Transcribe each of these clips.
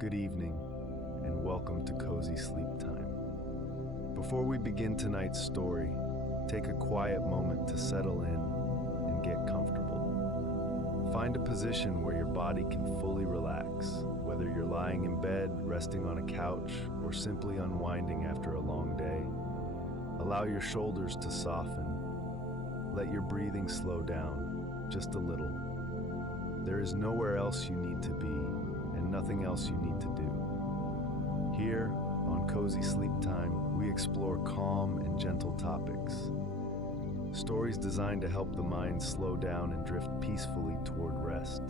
Good evening, and welcome to Cozy Sleep Time. Before we begin tonight's story, take a quiet moment to settle in and get comfortable. Find a position where your body can fully relax, whether you're lying in bed, resting on a couch, or simply unwinding after a long day. Allow your shoulders to soften. Let your breathing slow down, just a little. There is nowhere else you need to be, and nothing else you need to do. Here, on Cozy Sleep Time, we explore calm and gentle topics. Stories designed to help the mind slow down and drift peacefully toward rest.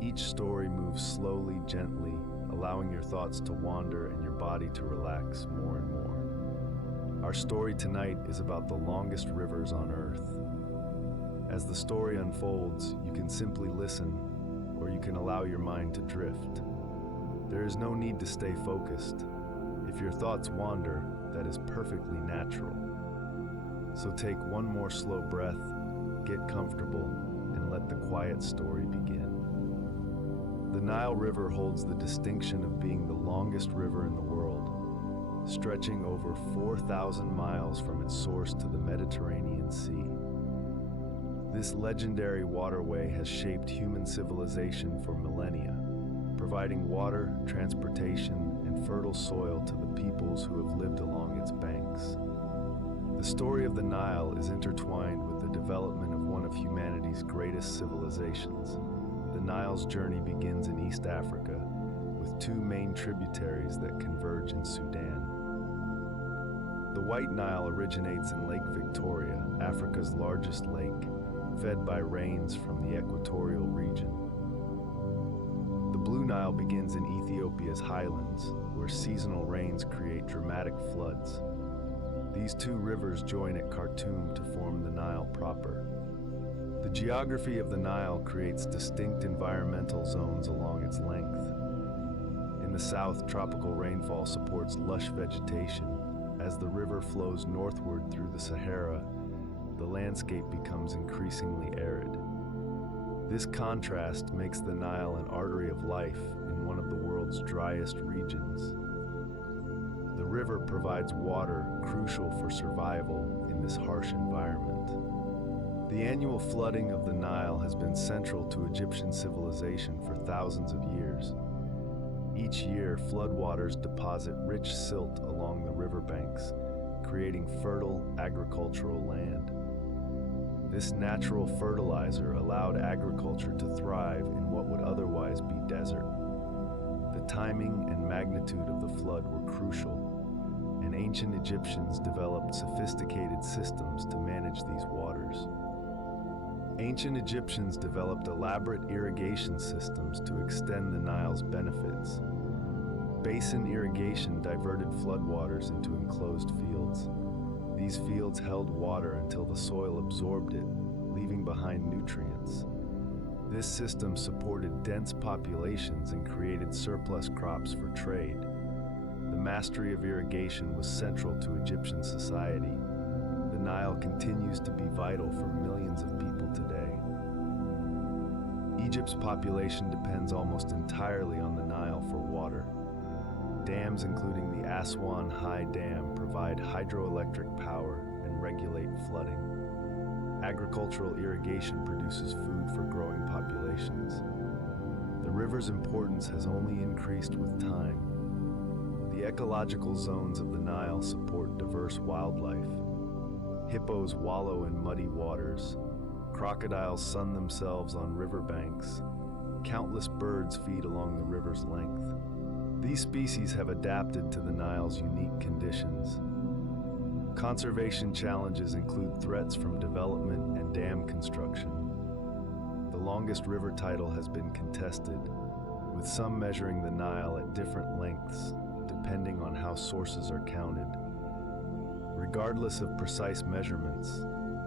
Each story moves slowly, gently, allowing your thoughts to wander and your body to relax more and more. Our story tonight is about the longest rivers on Earth. As the story unfolds, you can simply listen, or you can allow your mind to drift. There is no need to stay focused. If your thoughts wander, that is perfectly natural. So take one more slow breath, get comfortable, and let the quiet story begin. The Nile River holds the distinction of being the longest river in the world, stretching over 4,000 miles from its source to the Mediterranean Sea. This legendary waterway has shaped human civilization for millennia, providing water, transportation, and fertile soil to the peoples who have lived along its banks. The story of the Nile is intertwined with the development of one of humanity's greatest civilizations. The Nile's journey begins in East Africa, with two main tributaries that converge in Sudan. The White Nile originates in Lake Victoria, Africa's largest lake, fed by rains from the equatorial region. The Blue Nile begins in Ethiopia's highlands, where seasonal rains create dramatic floods. These two rivers join at Khartoum to form the Nile proper. The geography of the Nile creates distinct environmental zones along its length. In the south, tropical rainfall supports lush vegetation. As the river flows northward through the Sahara, the landscape becomes increasingly arid. This contrast makes the Nile an artery of life in one of the world's driest regions. The river provides water crucial for survival in this harsh environment. The annual flooding of the Nile has been central to Egyptian civilization for thousands of years. Each year, floodwaters deposit rich silt along the riverbanks, creating fertile agricultural land. This natural fertilizer allowed agriculture to thrive in what would otherwise be desert. The timing and magnitude of the flood were crucial, and ancient Egyptians developed sophisticated systems to manage these waters. Ancient Egyptians developed elaborate irrigation systems to extend the Nile's benefits. Basin irrigation diverted floodwaters into enclosed fields. These fields held water until the soil absorbed it, leaving behind nutrients. This system supported dense populations and created surplus crops for trade. The mastery of irrigation was central to Egyptian society. The Nile continues to be vital for millions of people today. Egypt's population depends almost entirely on the Nile for water. Dams, including the Aswan High Dam, provide hydroelectric power and regulate flooding. Agricultural irrigation produces food for growing populations. The river's importance has only increased with time. The ecological zones of the Nile support diverse wildlife. Hippos wallow in muddy waters. Crocodiles sun themselves on riverbanks. Countless birds feed along the river's length. These species have adapted to the Nile's unique conditions. Conservation challenges include threats from development and dam construction. The longest river title has been contested, with some measuring the Nile at different lengths, depending on how sources are counted. Regardless of precise measurements,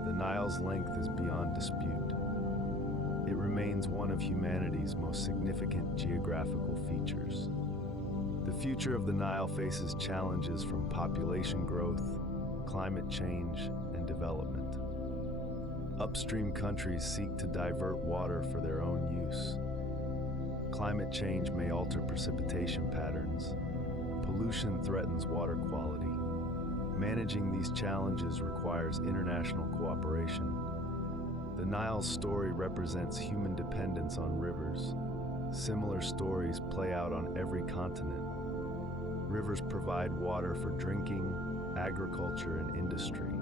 the Nile's length is beyond dispute. It remains one of humanity's most significant geographical features. The future of the Nile faces challenges from population growth, climate change, and development. Upstream countries seek to divert water for their own use. Climate change may alter precipitation patterns. Pollution threatens water quality. Managing these challenges requires international cooperation. The Nile's story represents human dependence on rivers. Similar stories play out on every continent. Rivers provide water for drinking, agriculture, and industry.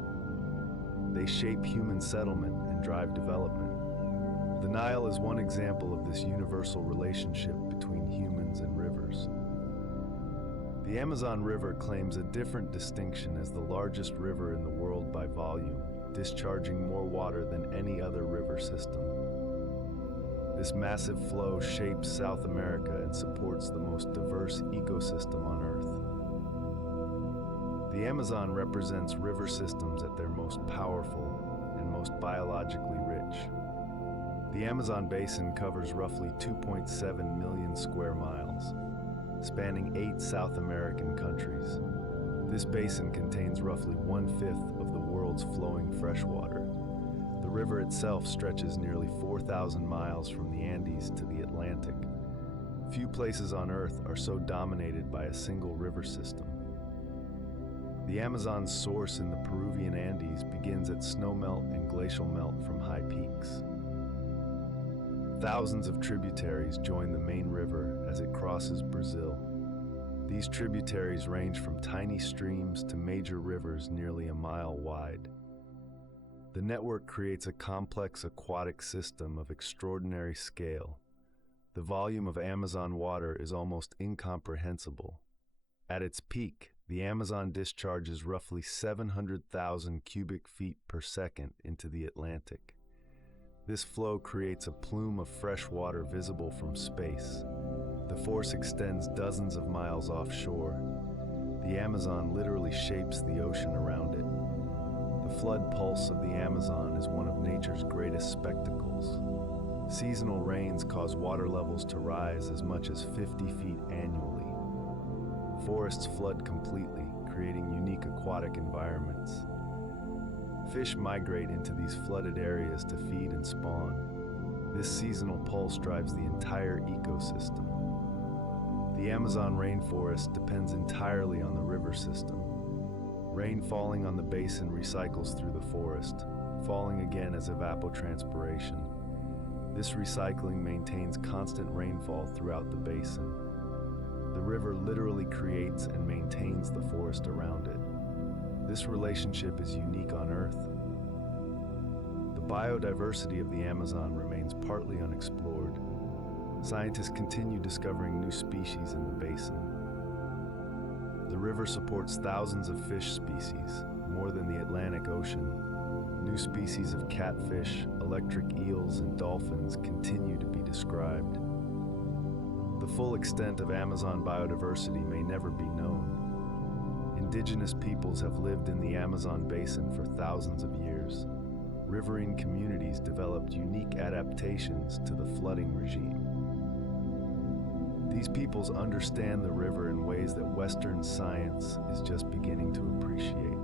They shape human settlement and drive development. The Nile is one example of this universal relationship between humans and rivers. The Amazon River claims a different distinction as the largest river in the world by volume, discharging more water than any other river system. This massive flow shapes South America and supports the most diverse ecosystem on Earth. The Amazon represents river systems at their most powerful and most biologically rich. The Amazon basin covers roughly 2.7 million square miles, spanning 8 South American countries. This basin contains roughly 1/5 of the world's flowing freshwater. The river itself stretches nearly 4,000 miles from the Andes to the Atlantic. Few places on Earth are so dominated by a single river system. The Amazon's source in the Peruvian Andes begins at snowmelt and glacial melt from high peaks. Thousands of tributaries join the main river as it crosses Brazil. These tributaries range from tiny streams to major rivers nearly a mile wide. The network creates a complex aquatic system of extraordinary scale. The volume of Amazon water is almost incomprehensible. At its peak, the Amazon discharges roughly 700,000 cubic feet per second into the Atlantic. This flow creates a plume of fresh water visible from space. The force extends dozens of miles offshore. The Amazon literally shapes the ocean around it. The flood pulse of the Amazon is one of nature's greatest spectacles. Seasonal rains cause water levels to rise as much as 50 feet annually. Forests flood completely, creating unique aquatic environments. Fish migrate into these flooded areas to feed and spawn. This seasonal pulse drives the entire ecosystem. The Amazon rainforest depends entirely on the river system. Rain falling on the basin recycles through the forest, falling again as evapotranspiration. This recycling maintains constant rainfall throughout the basin. The river literally creates and maintains the forest around it. This relationship is unique on Earth. The biodiversity of the Amazon remains partly unexplored. Scientists continue discovering new species in the basin. The river supports thousands of fish species, more than the Atlantic Ocean. New species of catfish, electric eels, and dolphins continue to be described. The full extent of Amazon biodiversity may never be known. Indigenous peoples have lived in the Amazon basin for thousands of years. Riverine communities developed unique adaptations to the flooding regime. These peoples understand the river in ways that Western science is just beginning to appreciate.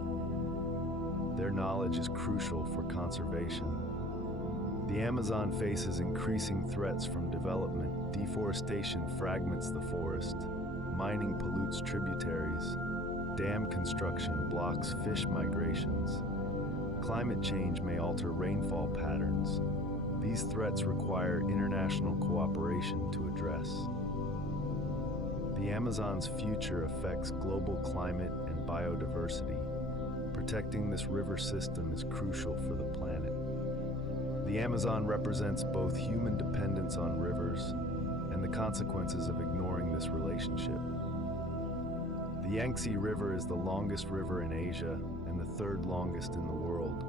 Their knowledge is crucial for conservation. The Amazon faces increasing threats from development. Deforestation fragments the forest. Mining pollutes tributaries. Dam construction blocks fish migrations. Climate change may alter rainfall patterns. These threats require international cooperation to address. The Amazon's future affects global climate and biodiversity. Protecting this river system is crucial for the planet. The Amazon represents both human dependence on rivers and the consequences of ignoring this relationship. The Yangtze River is the longest river in Asia and the third longest in the world,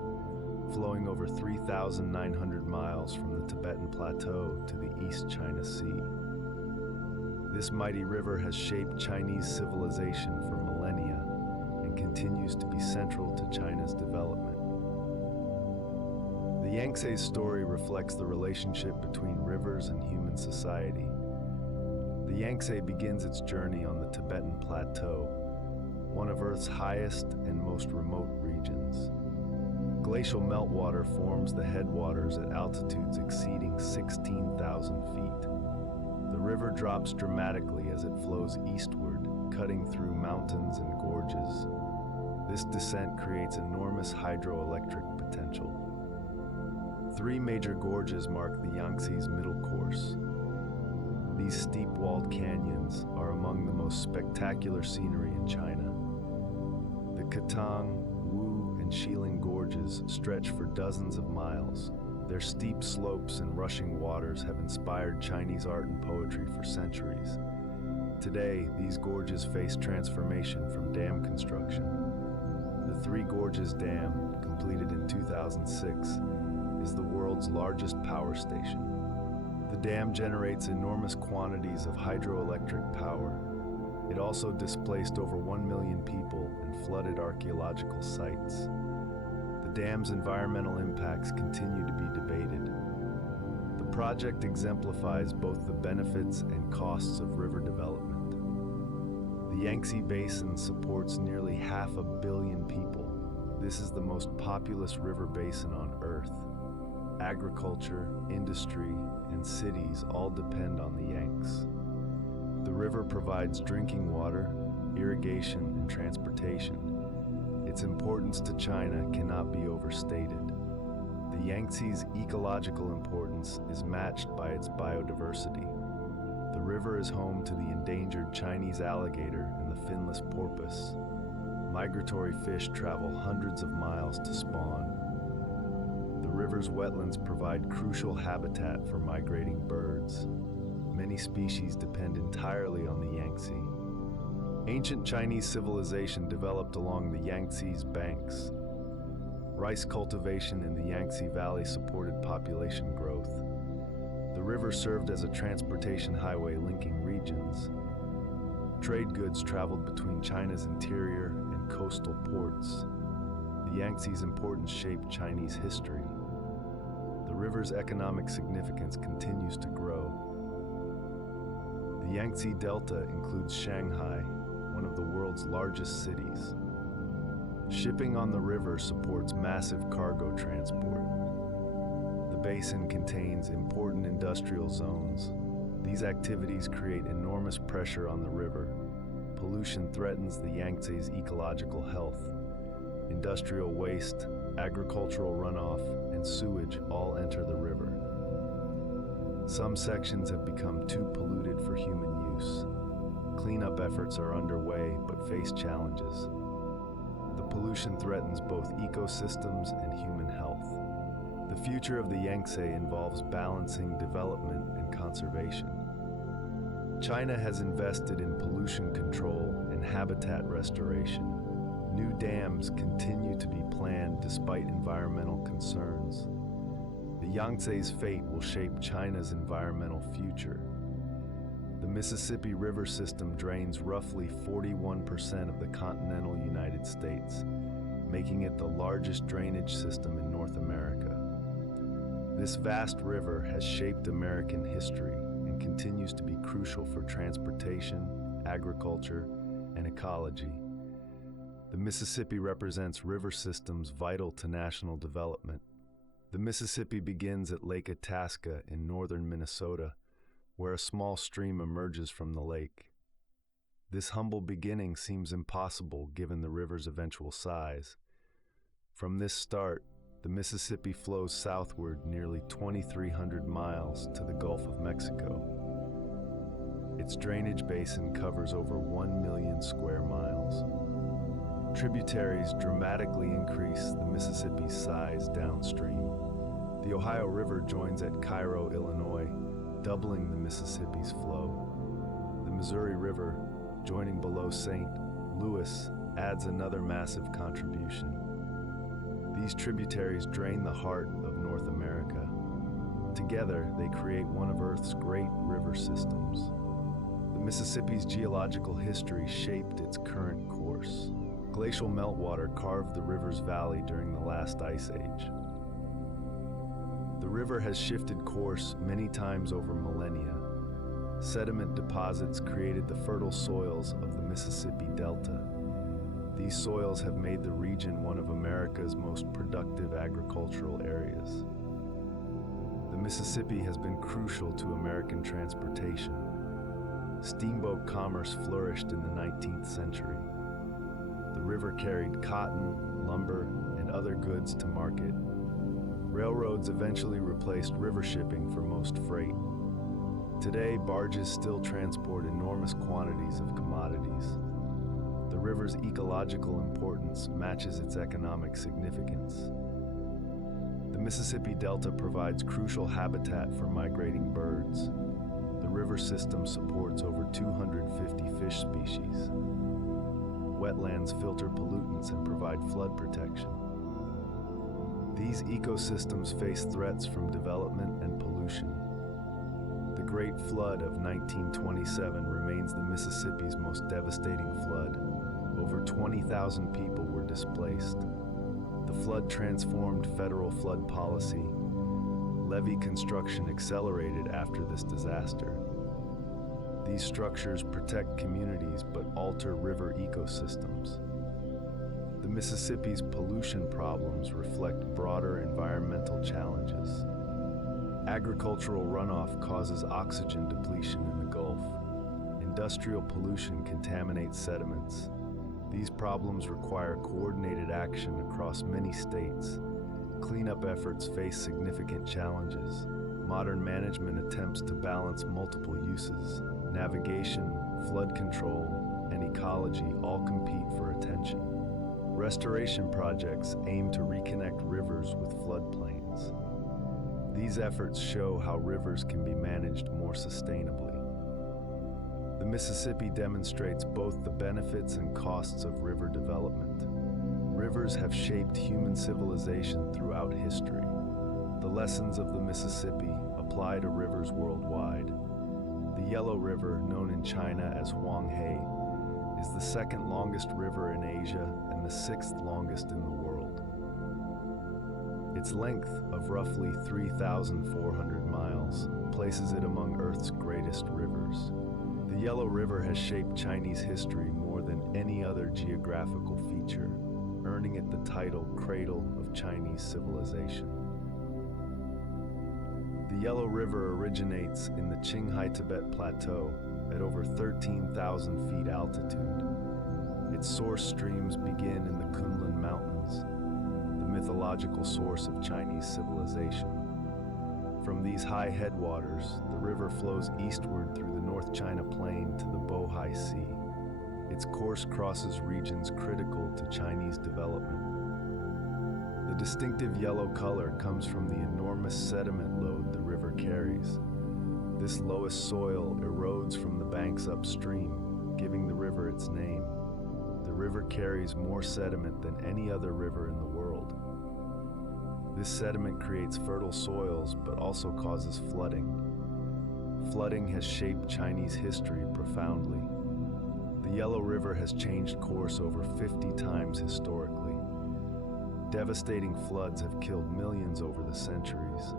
flowing over 3,900 miles from the Tibetan Plateau to the East China Sea. This mighty river has shaped Chinese civilization for millennia and continues to be central to China's development. The Yangtze's story reflects the relationship between rivers and human society. The Yangtze begins its journey on the Tibetan Plateau, one of Earth's highest and most remote regions. Glacial meltwater forms the headwaters at altitudes exceeding 16,000 feet. The river drops dramatically as it flows eastward, cutting through mountains and gorges. This descent creates enormous hydroelectric potential. Three major gorges mark the Yangtze's middle course. These steep-walled canyons are among the most spectacular scenery in China. The Katang, Wu, and Xiling gorges stretch for dozens of miles. Their steep slopes and rushing waters have inspired Chinese art and poetry for centuries. Today, these gorges face transformation from dam construction. The Three Gorges Dam, completed in 2006, is the world's largest power station. The dam generates enormous quantities of hydroelectric power. It also displaced over 1 million people and flooded archaeological sites. The dam's environmental impacts continue to be debated. The project exemplifies both the benefits and costs of river development. The Yangtze Basin supports nearly 500 million people. This is the most populous river basin on Earth. Agriculture, industry, and cities all depend on the Yangtze. The river provides drinking water, irrigation, and transportation. Its importance to China cannot be overstated. The Yangtze's ecological importance is matched by its biodiversity. The river is home to the endangered Chinese alligator and the finless porpoise. Migratory fish travel hundreds of miles to spawn. The river's wetlands provide crucial habitat for migrating birds. Many species depend entirely on the Yangtze. Ancient Chinese civilization developed along the Yangtze's banks. Rice cultivation in the Yangtze Valley supported population growth. The river served as a transportation highway linking regions. Trade goods traveled between China's interior and coastal ports. The Yangtze's importance shaped Chinese history. The river's economic significance continues to grow. The Yangtze Delta includes Shanghai, one of the world's largest cities. Shipping on the river supports massive cargo transport. The basin contains important industrial zones. These activities create enormous pressure on the river. Pollution threatens the Yangtze's ecological health. Industrial waste, agricultural runoff, and sewage all enter the river. Some sections have become too polluted for human use. Cleanup efforts are underway but face challenges. The pollution threatens both ecosystems and human health. The future of the Yangtze involves balancing development and conservation. China has invested in pollution control and habitat restoration. New dams continue to be planned despite environmental concerns. The Yangtze's fate will shape China's environmental future. The Mississippi River system drains roughly 41% of the continental United States, making it the largest drainage system in North America. This vast river has shaped American history and continues to be crucial for transportation, agriculture, and ecology. The Mississippi represents river systems vital to national development. The Mississippi begins at Lake Itasca in northern Minnesota, where a small stream emerges from the lake. This humble beginning seems impossible given the river's eventual size. From this start, the Mississippi flows southward nearly 2,300 miles to the Gulf of Mexico. Its drainage basin covers over 1 million square miles. Tributaries dramatically increase the Mississippi's size downstream. The Ohio River joins at Cairo, Illinois, doubling the Mississippi's flow. The Missouri River, joining below St. Louis, adds another massive contribution. These tributaries drain the heart of North America. Together, they create one of Earth's great river systems. The Mississippi's geological history shaped its current course. Glacial meltwater carved the river's valley during the last ice age. The river has shifted course many times over millennia. Sediment deposits created the fertile soils of the Mississippi Delta. These soils have made the region one of America's most productive agricultural areas. The Mississippi has been crucial to American transportation. Steamboat commerce flourished in the 19th century. The river carried cotton, lumber, and other goods to market. Railroads eventually replaced river shipping for most freight. Today, barges still transport enormous quantities of commodities. The river's ecological importance matches its economic significance. The Mississippi Delta provides crucial habitat for migrating birds. The river system supports over 250 fish species. Wetlands filter pollutants and provide flood protection. These ecosystems face threats from development and pollution. The Great Flood of 1927 remains the Mississippi's most devastating flood. Over 20,000 people were displaced. The flood transformed federal flood policy. Levee construction accelerated after this disaster. These structures protect communities but alter river ecosystems. The Mississippi's pollution problems reflect broader environmental challenges. Agricultural runoff causes oxygen depletion in the Gulf. Industrial pollution contaminates sediments. These problems require coordinated action across many states. Cleanup efforts face significant challenges. Modern management attempts to balance multiple uses. Navigation, flood control, and ecology all compete for attention. Restoration projects aim to reconnect rivers with floodplains. These efforts show how rivers can be managed more sustainably. The Mississippi demonstrates both the benefits and costs of river development. Rivers have shaped human civilization throughout history. The lessons of the Mississippi apply to rivers worldwide. The Yellow River, known in China as Huanghe, is the second longest river in Asia and the sixth longest in the world. Its length of roughly 3,400 miles places it among Earth's greatest rivers. The Yellow River has shaped Chinese history more than any other geographical feature, earning it the title Cradle of Chinese Civilization. The Yellow River originates in the Qinghai-Tibet Plateau at over 13,000 feet altitude. Its source streams begin in the Kunlun Mountains, the mythological source of Chinese civilization. From these high headwaters, the river flows eastward through the North China Plain to the Bohai Sea. Its course crosses regions critical to Chinese development. The distinctive yellow color comes from the enormous sediment load the river carries. This lowest soil erodes from the banks upstream, giving the river its name. The river carries more sediment than any other river in the world. This sediment creates fertile soils but also causes flooding. Flooding has shaped Chinese history profoundly. The Yellow River has changed course over 50 times historically. Devastating floods have killed millions over the centuries.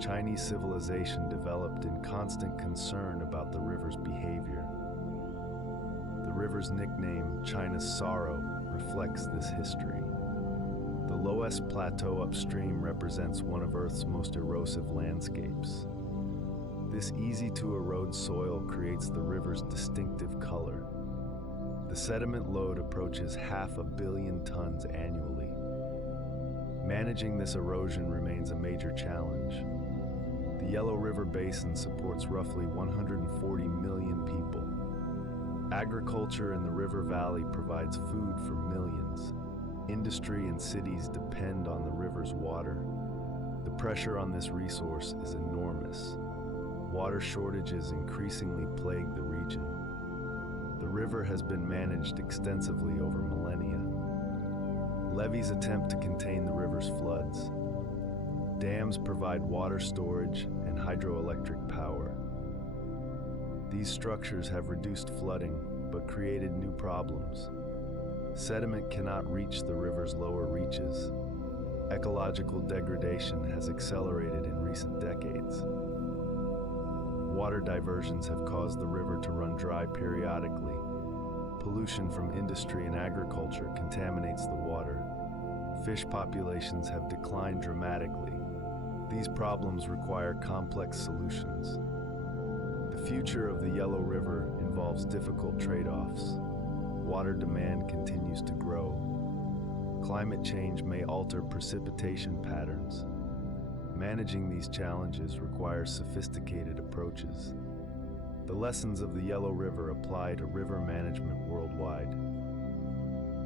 Chinese civilization developed in constant concern about the river's behavior. The river's nickname, China's Sorrow, reflects this history. The lowest plateau upstream represents one of Earth's most erosive landscapes. This easy-to-erode soil creates the river's distinctive color. The sediment load approaches 500 million tons annually. Managing this erosion remains a major challenge. The Yellow River Basin supports roughly 140 million people. Agriculture in the river valley provides food for millions. Industry and cities depend on the river's water. The pressure on this resource is enormous. Water shortages increasingly plague the region. The river has been managed extensively over millennia. Levees attempt to contain the river's floods. Dams provide water storage and hydroelectric power. These structures have reduced flooding, but created new problems. Sediment cannot reach the river's lower reaches. Ecological degradation has accelerated in recent decades. Water diversions have caused the river to run dry periodically. Pollution from industry and agriculture contaminates the water. Fish populations have declined dramatically. These problems require complex solutions. The future of the Yellow River involves difficult trade-offs. Water demand continues to grow. Climate change may alter precipitation patterns. Managing these challenges requires sophisticated approaches. The lessons of the Yellow River apply to river management worldwide.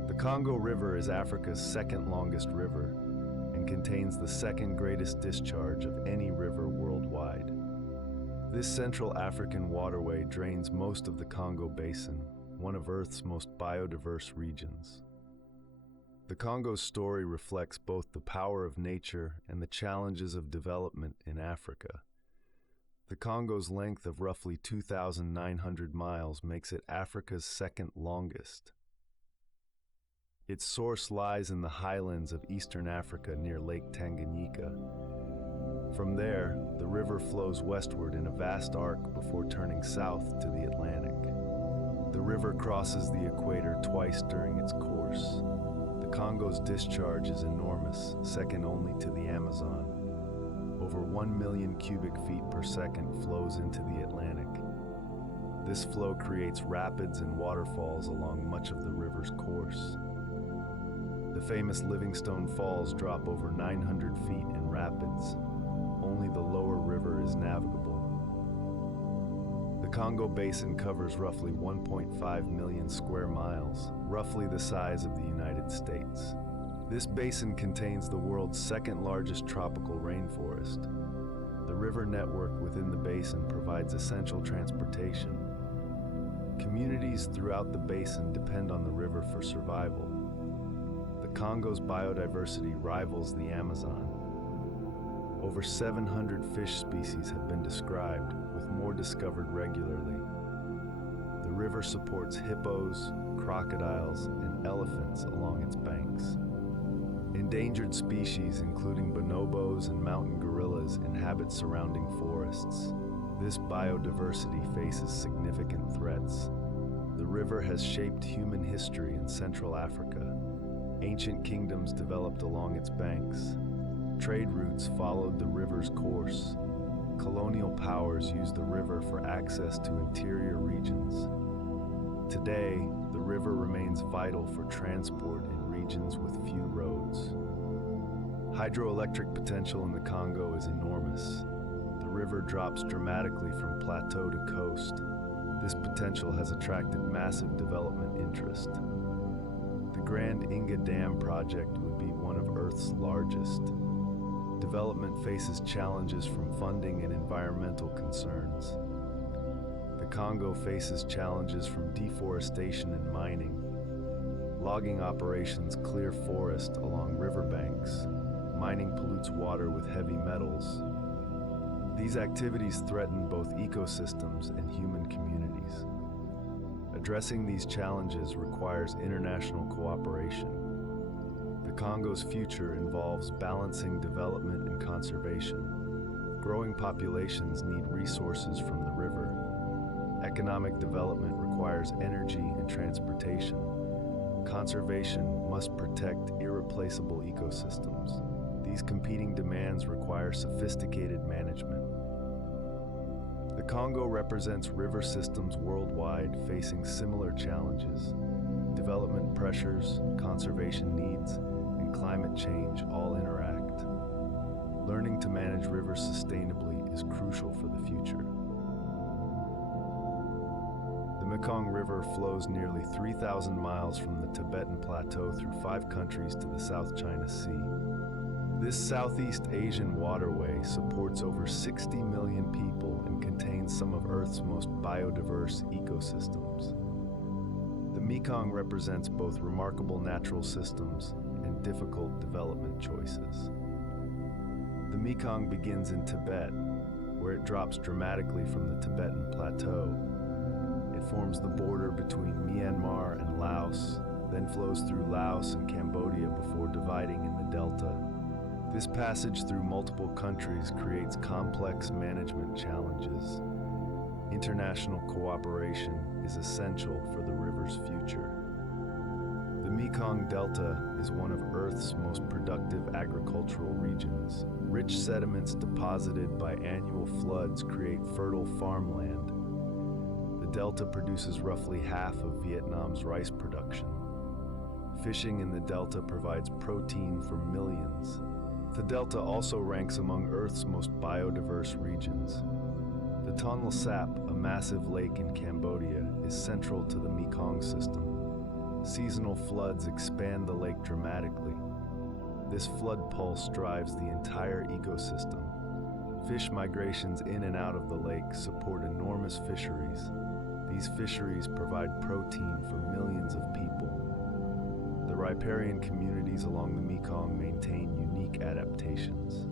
The Congo River is Africa's second longest river and contains the second greatest discharge of any river worldwide. This Central African waterway drains most of the Congo Basin, one of Earth's most biodiverse regions. The Congo's story reflects both the power of nature and the challenges of development in Africa. The Congo's length of roughly 2,900 miles makes it Africa's second longest. Its source lies in the highlands of eastern Africa near Lake Tanganyika. From there, the river flows westward in a vast arc before turning south to the Atlantic. The river crosses the equator twice during its course. The Congo's discharge is enormous, second only to the Amazon. Over 1 million cubic feet per second flows into the Atlantic. This flow creates rapids and waterfalls along much of the river's course. The famous Livingstone Falls drop over 900 feet in rapids. Only the lower river is navigable. The Congo Basin covers roughly 1.5 million square miles, roughly the size of the United States. This basin contains the world's second largest tropical rainforest. The river network within the basin provides essential transportation. Communities throughout the basin depend on the river for survival. The Congo's biodiversity rivals the Amazon. Over 700 fish species have been described, with more discovered regularly. The river supports hippos, crocodiles, and elephants along its banks. Endangered species, including bonobos and mountain gorillas, inhabit surrounding forests. This biodiversity faces significant threats. The river has shaped human history in Central Africa. Ancient kingdoms developed along its banks. Trade routes followed the river's course. Colonial powers used the river for access to interior regions. Today, the river remains vital for transport in regions with few roads. Hydroelectric potential in the Congo is enormous. The river drops dramatically from plateau to coast. This potential has attracted massive development interest. The Grand Inga Dam project would be one of Earth's largest. Development faces challenges from funding and environmental concerns. The Congo faces challenges from deforestation and mining. Logging operations clear forest along riverbanks. Mining pollutes water with heavy metals. These activities threaten both ecosystems and human communities. Addressing these challenges requires international cooperation. The Congo's future involves balancing development and conservation. Growing populations need resources from the river. Economic development requires energy and transportation. Conservation must protect irreplaceable ecosystems. These competing demands require sophisticated management. The Congo represents river systems worldwide facing similar challenges. Development pressures, conservation needs, and climate change all interact. Learning to manage rivers sustainably is crucial for the future. The Mekong River flows nearly 3,000 miles from the Tibetan Plateau through 5 countries to the South China Sea. This Southeast Asian waterway supports over 60 million people and contains some of Earth's most biodiverse ecosystems. The Mekong represents both remarkable natural systems and difficult development choices. The Mekong begins in Tibet, where it drops dramatically from the Tibetan Plateau. It forms the border between Myanmar and Laos, then flows through Laos and Cambodia before dividing in the delta. This passage through multiple countries creates complex management challenges. International cooperation is essential for the river's future. The Mekong Delta is one of Earth's most productive agricultural regions. Rich sediments deposited by annual floods create fertile farmland. The delta produces roughly half of Vietnam's rice production. Fishing in the delta provides protein for millions. The delta also ranks among Earth's most biodiverse regions. The Tonle Sap, a massive lake in Cambodia, is central to the Mekong system. Seasonal floods expand the lake dramatically. This flood pulse drives the entire ecosystem. Fish migrations in and out of the lake support enormous fisheries. These fisheries provide protein for millions of people. The riparian communities along the Mekong maintain unique adaptations.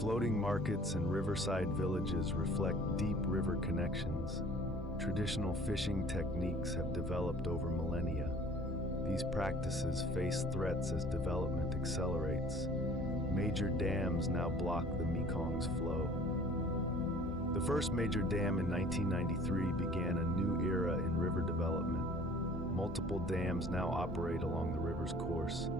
Floating markets and riverside villages reflect deep river connections. Traditional fishing techniques have developed over millennia. These practices face threats as development accelerates. Major dams now block the Mekong's flow. The first major dam in 1993 began a new era in river development. Multiple dams now operate along the river's course.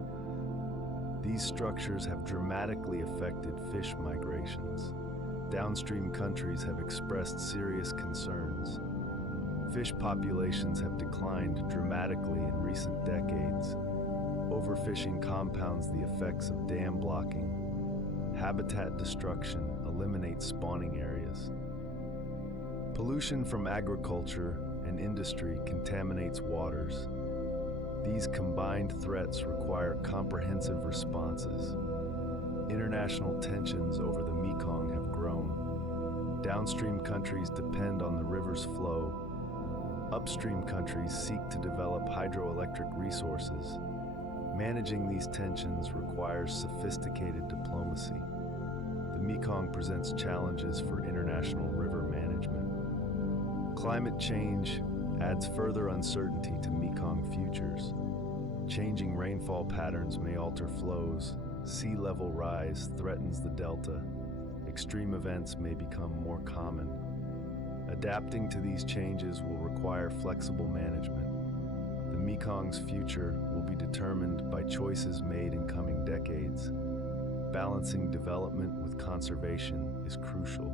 These structures have dramatically affected fish migrations. Downstream countries have expressed serious concerns. Fish populations have declined dramatically in recent decades. Overfishing compounds the effects of dam blocking. Habitat destruction eliminates spawning areas. Pollution from agriculture and industry contaminates waters. These combined threats require comprehensive responses. International tensions over the Mekong have grown. Downstream countries depend on the river's flow. Upstream countries seek to develop hydroelectric resources. Managing these tensions requires sophisticated diplomacy. The Mekong presents challenges for international river management. Climate change adds further uncertainty to Mekong futures. Changing rainfall patterns may alter flows. Sea level rise threatens the delta. Extreme events may become more common. Adapting to these changes will require flexible management. The Mekong's future will be determined by choices made in coming decades. Balancing development with conservation is crucial.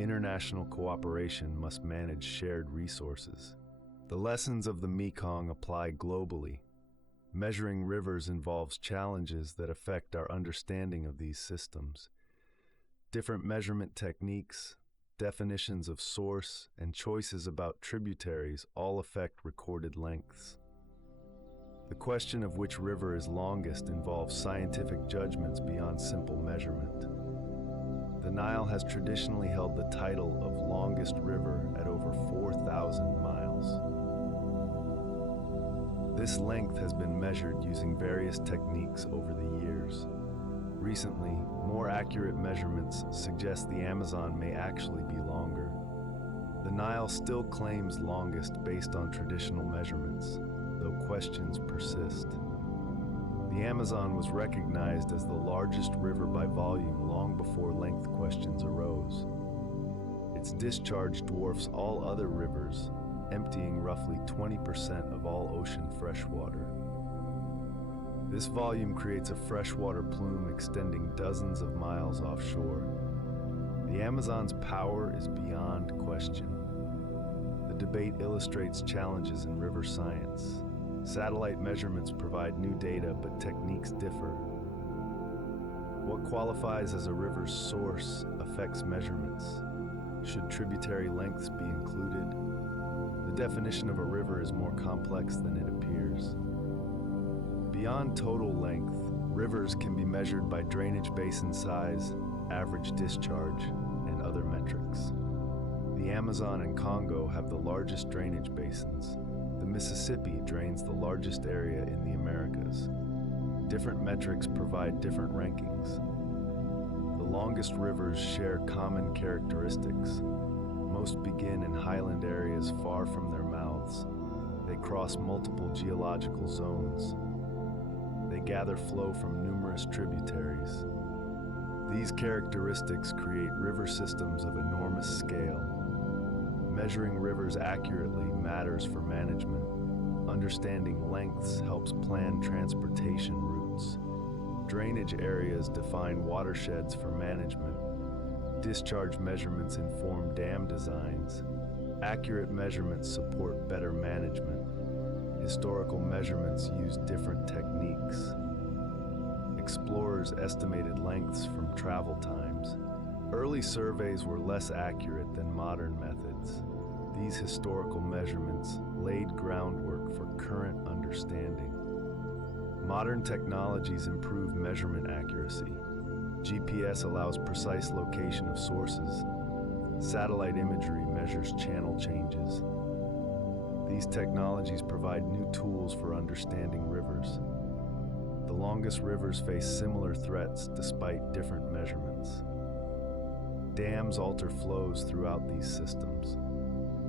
International cooperation must manage shared resources. The lessons of the Mekong apply globally. Measuring rivers involves challenges that affect our understanding of these systems. Different measurement techniques, definitions of source, and choices about tributaries all affect recorded lengths. The question of which river is longest involves scientific judgments beyond simple measurement. The Nile has traditionally held the title of longest river at over 4,000 miles. This length has been measured using various techniques over the years. Recently, more accurate measurements suggest the Amazon may actually be longer. The Nile still claims longest based on traditional measurements, though questions persist. The Amazon was recognized as the largest river by volume long before length questions arose. Its discharge dwarfs all other rivers, emptying roughly 20% of all ocean freshwater. This volume creates a freshwater plume extending dozens of miles offshore. The Amazon's power is beyond question. The debate illustrates challenges in river science. Satellite measurements provide new data, but techniques differ. What qualifies as a river's source affects measurements. Should tributary lengths be included? The definition of a river is more complex than it appears. Beyond total length, rivers can be measured by drainage basin size, average discharge, and other metrics. The Amazon and Congo have the largest drainage basins. The Mississippi drains the largest area in the Americas. Different metrics provide different rankings. The longest rivers share common characteristics. Most begin in highland areas far from their mouths. They cross multiple geological zones. They gather flow from numerous tributaries. These characteristics create river systems of enormous scale. Measuring rivers accurately matters for management. Understanding lengths helps plan transportation routes. Drainage areas define watersheds for management. Discharge measurements inform dam designs. Accurate measurements support better management. Historical measurements use different techniques. Explorers estimated lengths from travel times. Early surveys were less accurate than modern methods. These historical measurements laid groundwork for current understanding. Modern technologies improve measurement accuracy. GPS allows precise location of sources. Satellite imagery measures channel changes. These technologies provide new tools for understanding rivers. The longest rivers face similar threats despite different measurements. Dams alter flows throughout these systems.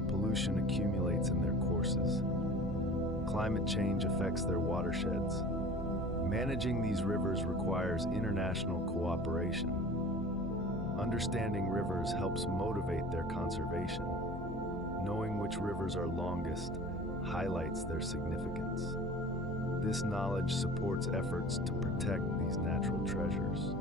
Pollution accumulates in their courses. Climate change affects their watersheds. Managing these rivers requires international cooperation. Understanding rivers helps motivate their conservation. Knowing which rivers are longest highlights their significance. This knowledge supports efforts to protect these natural treasures.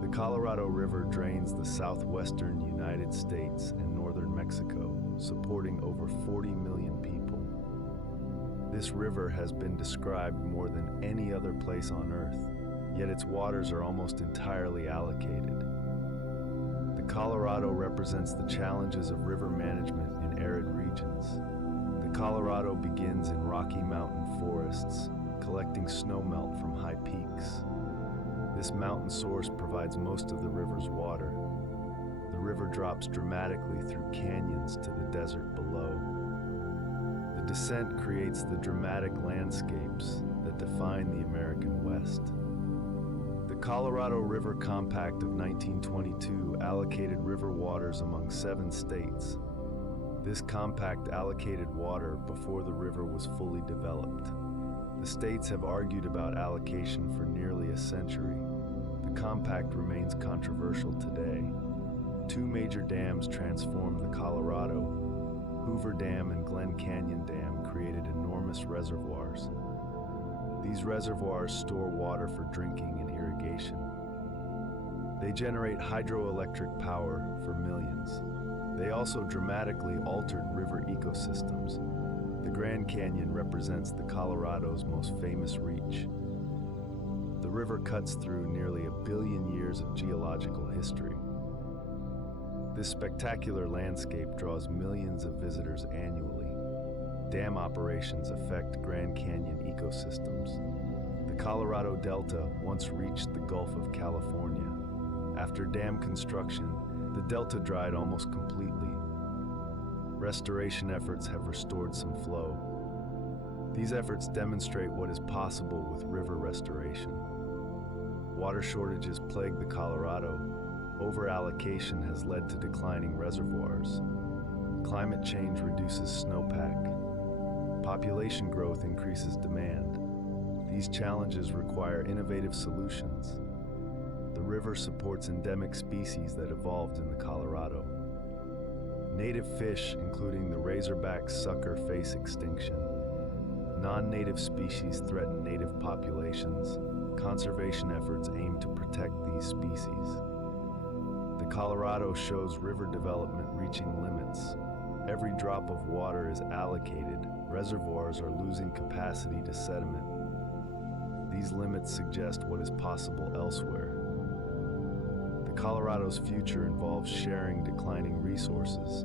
The Colorado River drains the southwestern United States and northern Mexico, supporting over 40 million people. This river has been described more than any other place on Earth, yet its waters are almost entirely allocated. The Colorado represents the challenges of river management in arid regions. The Colorado begins in Rocky Mountain forests, collecting snowmelt from high peaks. This mountain source provides most of the river's water. The river drops dramatically through canyons to the desert below. The descent creates the dramatic landscapes that define the American West. The Colorado River Compact of 1922 allocated river waters among 7 states. This compact allocated water before the river was fully developed. The states have argued about allocation for nearly a century. The compact remains controversial today. 2 major dams transformed the Colorado. Hoover Dam and Glen Canyon Dam created enormous reservoirs. These reservoirs store water for drinking and irrigation. They generate hydroelectric power for millions. They also dramatically altered river ecosystems. The Grand Canyon represents the Colorado's most famous reach. The river cuts through nearly 1 billion years of geological history. This spectacular landscape draws millions of visitors annually. Dam operations affect Grand Canyon ecosystems. The Colorado Delta once reached the Gulf of California. After dam construction, the delta dried almost completely. Restoration efforts have restored some flow. These efforts demonstrate what is possible with river restoration. Water shortages plague the Colorado. Over-allocation has led to declining reservoirs. Climate change reduces snowpack. Population growth increases demand. These challenges require innovative solutions. The river supports endemic species that evolved in the Colorado. Native fish, including the razorback sucker, face extinction. Non-native species threaten native populations. Conservation efforts aim to protect these species. The Colorado shows river development reaching limits. Every drop of water is allocated. Reservoirs are losing capacity to sediment. These limits suggest what is possible elsewhere. The Colorado's future involves sharing declining resources.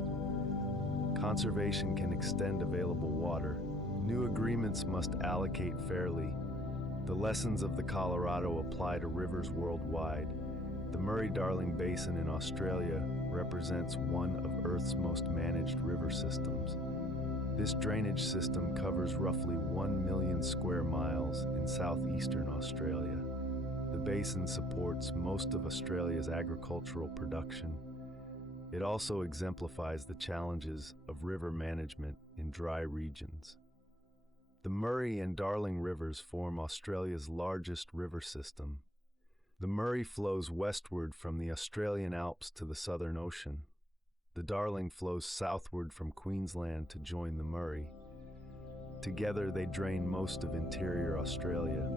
Conservation can extend available water. New agreements must allocate fairly. The lessons of the Colorado apply to rivers worldwide. The Murray-Darling Basin in Australia represents one of Earth's most managed river systems. This drainage system covers roughly 1 million square miles in southeastern Australia. The basin supports most of Australia's agricultural production. It also exemplifies the challenges of river management in dry regions. The Murray and Darling rivers form Australia's largest river system. The Murray flows westward from the Australian Alps to the Southern Ocean. The Darling flows southward from Queensland to join the Murray. Together, they drain most of interior Australia.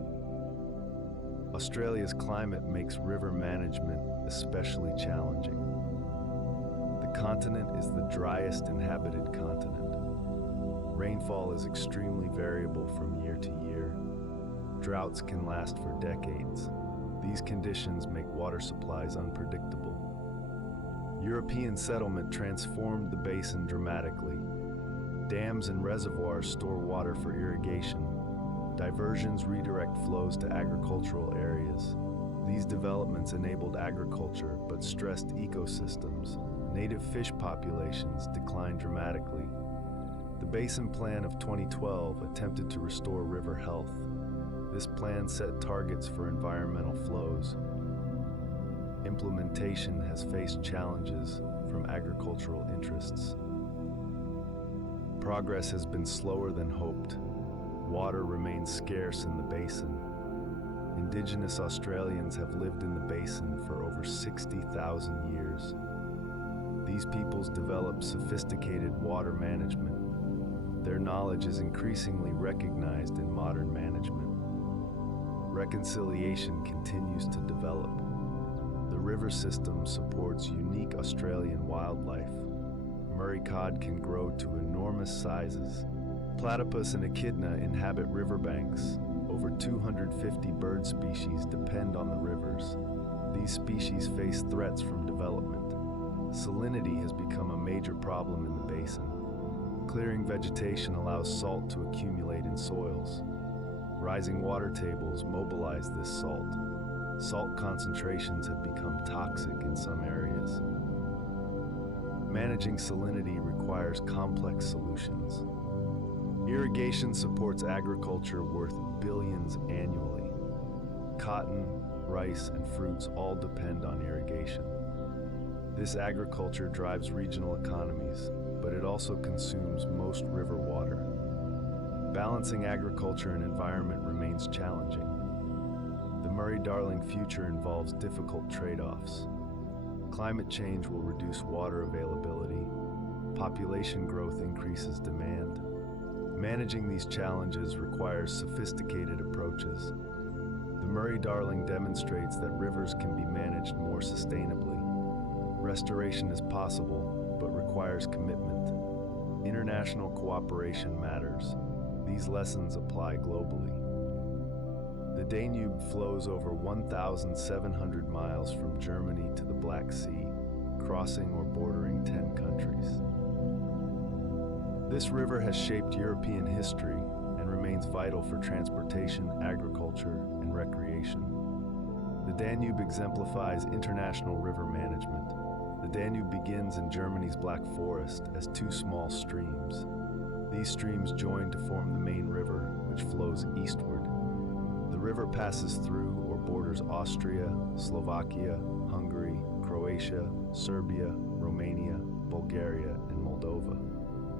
Australia's climate makes river management especially challenging. The continent is the driest inhabited continent. Rainfall is extremely variable from year to year. Droughts can last for decades. These conditions make water supplies unpredictable. European settlement transformed the basin dramatically. Dams and reservoirs store water for irrigation. Diversions redirect flows to agricultural areas. These developments enabled agriculture but stressed ecosystems. Native fish populations declined dramatically. The Basin Plan of 2012 attempted to restore river health. This plan set targets for environmental flows. Implementation has faced challenges from agricultural interests. Progress has been slower than hoped. Water remains scarce in the basin. Indigenous Australians have lived in the basin for over 60,000 years. These peoples developed sophisticated water management. Their knowledge is increasingly recognized in modern management. Reconciliation continues to develop. The river system supports unique Australian wildlife. Murray cod can grow to enormous sizes. Platypus and echidna inhabit riverbanks. Over 250 bird species depend on the rivers. These species face threats from development. Salinity has become a major problem in the basin. Clearing vegetation allows salt to accumulate in soils. Rising water tables mobilize this salt. Salt concentrations have become toxic in some areas. Managing salinity requires complex solutions. Irrigation supports agriculture worth billions annually. Cotton, rice, and fruits all depend on irrigation. This agriculture drives regional economies, but it also consumes most river water. Balancing agriculture and environment remains challenging. The Murray-Darling future involves difficult trade-offs. Climate change will reduce water availability. Population growth increases demand. Managing these challenges requires sophisticated approaches. The Murray-Darling demonstrates that rivers can be managed more sustainably. Restoration is possible, but requires commitment. International cooperation matters. These lessons apply globally. The Danube flows over 1,700 miles from Germany to the Black Sea, crossing or bordering 10 countries. This river has shaped European history and remains vital for transportation, agriculture, and recreation. The Danube exemplifies international river management. The Danube begins in Germany's Black Forest as two small streams. These streams join to form the main river, which flows eastward. The river passes through or borders Austria, Slovakia, Hungary, Croatia, Serbia, Romania, Bulgaria, and Moldova.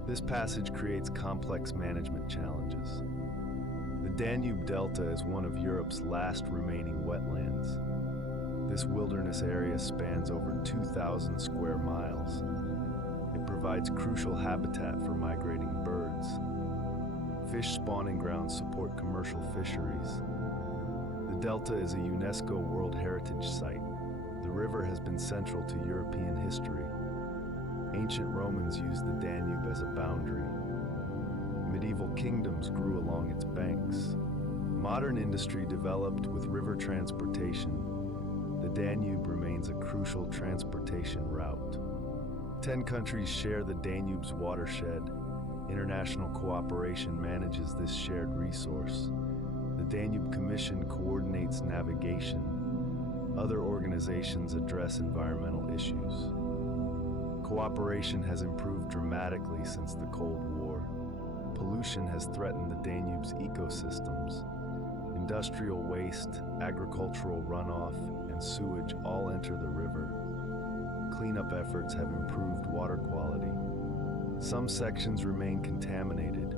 This passage creates complex management challenges. The Danube Delta is one of Europe's last remaining wetlands. This wilderness area spans over 2,000 square miles. It provides crucial habitat for migrating birds. Fish spawning grounds support commercial fisheries. The Delta is a UNESCO World Heritage Site. The river has been central to European history. Ancient Romans used the Danube as a boundary. Medieval kingdoms grew along its banks. Modern industry developed with river transportation. The Danube remains a crucial transportation route. 10 countries share the Danube's watershed. International cooperation manages this shared resource. The Danube Commission coordinates navigation. Other organizations address environmental issues. Cooperation has improved dramatically since the Cold War. Pollution has threatened the Danube's ecosystems. Industrial waste, agricultural runoff, and sewage all enter the river. Cleanup efforts have improved water quality. Some sections remain contaminated.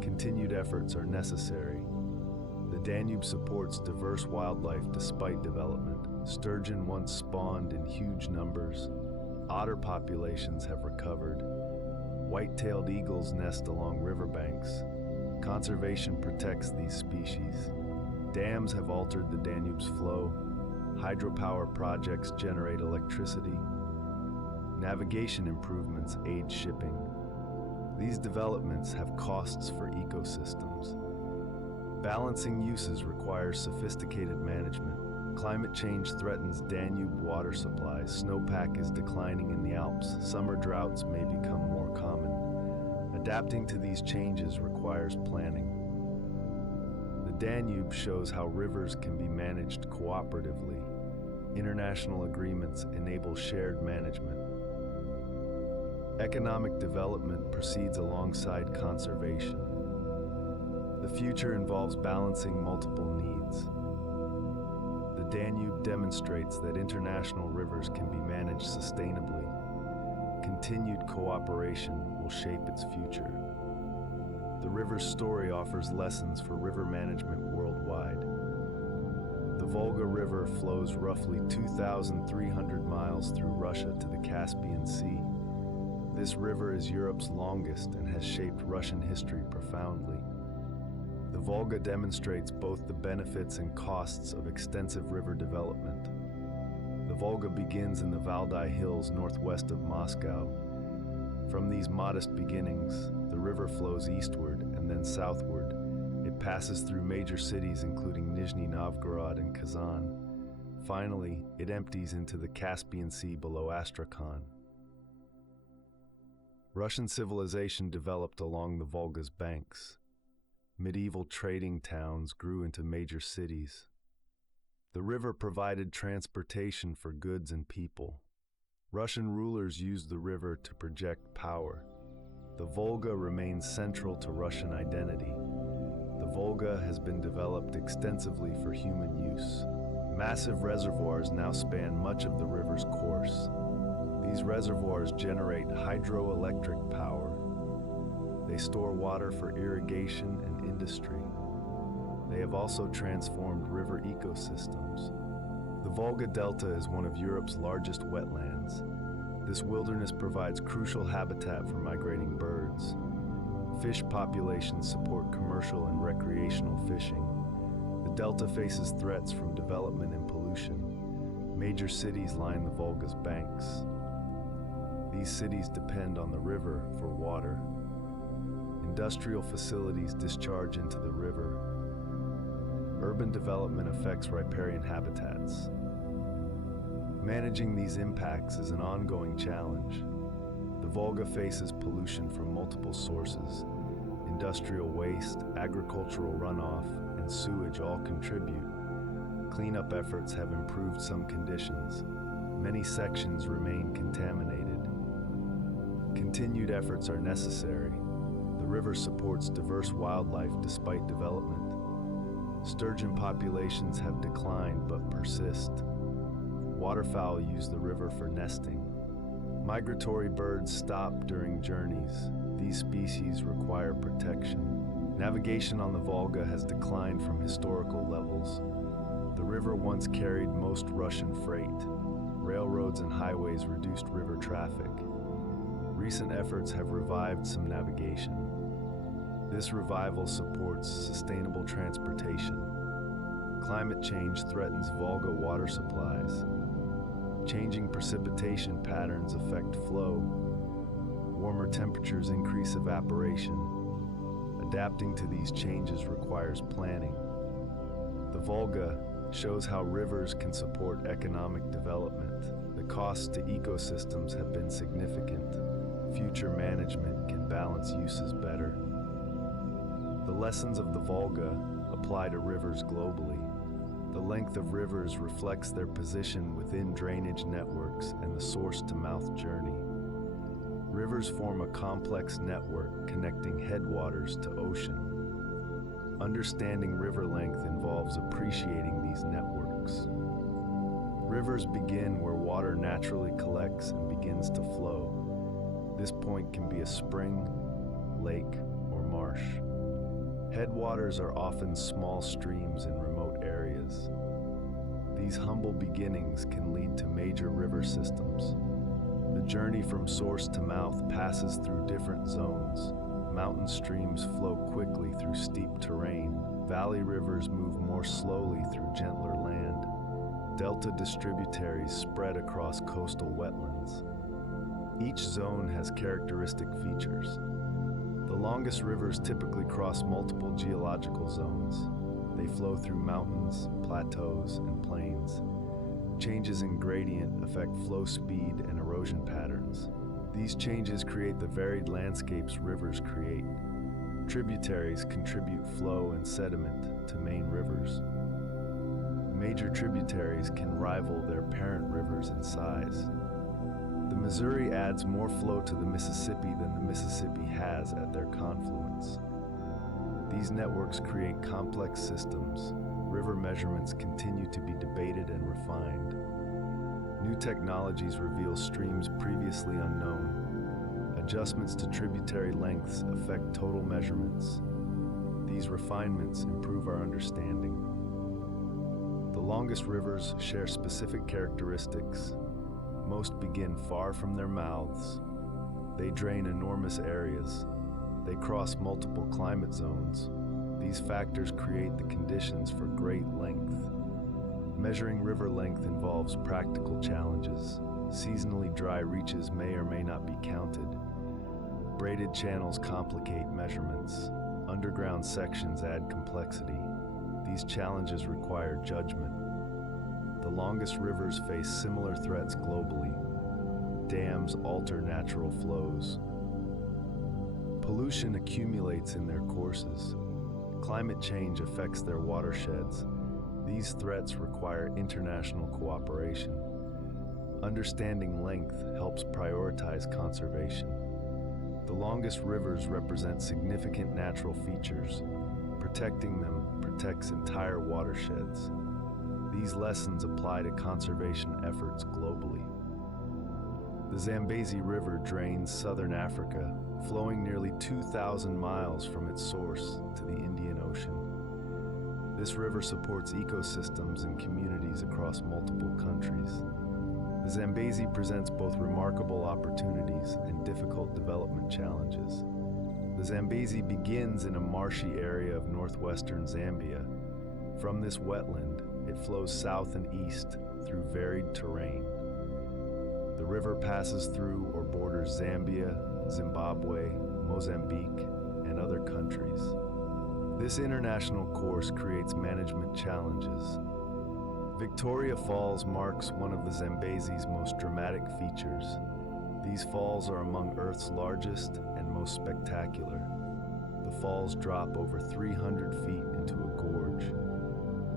Continued efforts are necessary. The Danube supports diverse wildlife despite development. Sturgeon once spawned in huge numbers. Otter populations have recovered. White-tailed eagles nest along riverbanks. Conservation protects these species. Dams have altered the Danube's flow. Hydropower projects generate electricity. Navigation improvements aid shipping. These developments have costs for ecosystems. Balancing uses requires sophisticated management. Climate change threatens Danube water supplies. Snowpack is declining in the Alps. Summer droughts may become more common. Adapting to these changes requires planning. The Danube shows how rivers can be managed cooperatively. International agreements enable shared management. Economic development proceeds alongside conservation. The future involves balancing multiple needs. The Danube demonstrates that international rivers can be managed sustainably. Continued cooperation will shape its future. The river's story offers lessons for river management worldwide. The Volga River flows roughly 2,300 miles through Russia to the Caspian Sea. This river is Europe's longest and has shaped Russian history profoundly. The Volga demonstrates both the benefits and costs of extensive river development. The Volga begins in the Valdai Hills northwest of Moscow. From these modest beginnings, the river flows eastward and then southward. It passes through major cities including Nizhny Novgorod and Kazan. Finally, it empties into the Caspian Sea below Astrakhan. Russian civilization developed along the Volga's banks. Medieval trading towns grew into major cities. The river provided transportation for goods and people. Russian rulers used the river to project power. The Volga remains central to Russian identity. The Volga has been developed extensively for human use. Massive reservoirs now span much of the river's course. These reservoirs generate hydroelectric power. They store water for irrigation and industry. They have also transformed river ecosystems. The Volga Delta is one of Europe's largest wetlands. This wilderness provides crucial habitat for migrating birds. Fish populations support commercial and recreational fishing. The delta faces threats from development and pollution. Major cities line the Volga's banks. These cities depend on the river for water. Industrial facilities discharge into the river. Urban development affects riparian habitats. Managing these impacts is an ongoing challenge. The Volga faces pollution from multiple sources. Industrial waste, agricultural runoff, and sewage all contribute. Cleanup efforts have improved some conditions. Many sections remain contaminated. Continued efforts are necessary. The river supports diverse wildlife despite development. Sturgeon populations have declined but persist. Waterfowl use the river for nesting. Migratory birds stop during journeys. These species require protection. Navigation on the Volga has declined from historical levels. The river once carried most Russian freight. Railroads and highways reduced river traffic. Recent efforts have revived some navigation. This revival supports sustainable transportation. Climate change threatens Volga water supplies. Changing precipitation patterns affect flow. Warmer temperatures increase evaporation. Adapting to these changes requires planning. The Volga shows how rivers can support economic development. The costs to ecosystems have been significant. Future management can balance uses better. The lessons of the Volga apply to rivers globally. The length of rivers reflects their position within drainage networks and the source-to-mouth journey. Rivers form a complex network connecting headwaters to ocean. Understanding river length involves appreciating these networks. Rivers begin where water naturally collects and begins to flow. This point can be a spring, lake, or marsh. Headwaters are often small streams in remote areas. These humble beginnings can lead to major river systems. The journey from source to mouth passes through different zones. Mountain streams flow quickly through steep terrain. Valley rivers move more slowly through gentler land. Delta distributaries spread across coastal wetlands. Each zone has characteristic features. The longest rivers typically cross multiple geological zones. They flow through mountains, plateaus, and plains. Changes in gradient affect flow speed and erosion patterns. These changes create the varied landscapes rivers create. Tributaries contribute flow and sediment to main rivers. Major tributaries can rival their parent rivers in size. The Missouri adds more flow to the Mississippi than the Mississippi has at their confluence. These networks create complex systems. River measurements continue to be debated and refined. New technologies reveal streams previously unknown. Adjustments to tributary lengths affect total measurements. These refinements improve our understanding. The longest rivers share specific characteristics. Most begin far from their mouths. They drain enormous areas. They cross multiple climate zones. These factors create the conditions for great length. Measuring river length involves practical challenges. Seasonally dry reaches may or may not be counted. Braided channels complicate measurements. Underground sections add complexity. These challenges require judgment. The longest rivers face similar threats globally. Dams alter natural flows. Pollution accumulates in their courses. Climate change affects their watersheds. These threats require international cooperation. Understanding length helps prioritize conservation. The longest rivers represent significant natural features. Protecting them protects entire watersheds. These lessons apply to conservation efforts globally. The Zambezi River drains southern Africa, flowing nearly 2,000 miles from its source to the Indian Ocean. This river supports ecosystems and communities across multiple countries. The Zambezi presents both remarkable opportunities and difficult development challenges. The Zambezi begins in a marshy area of northwestern Zambia. From this wetland, it flows south and east through varied terrain. The river passes through or borders Zambia, Zimbabwe, Mozambique, and other countries. This international course creates management challenges. Victoria Falls marks one of the Zambezi's most dramatic features. These falls are among Earth's largest and most spectacular. The falls drop over 300 feet into a gorge.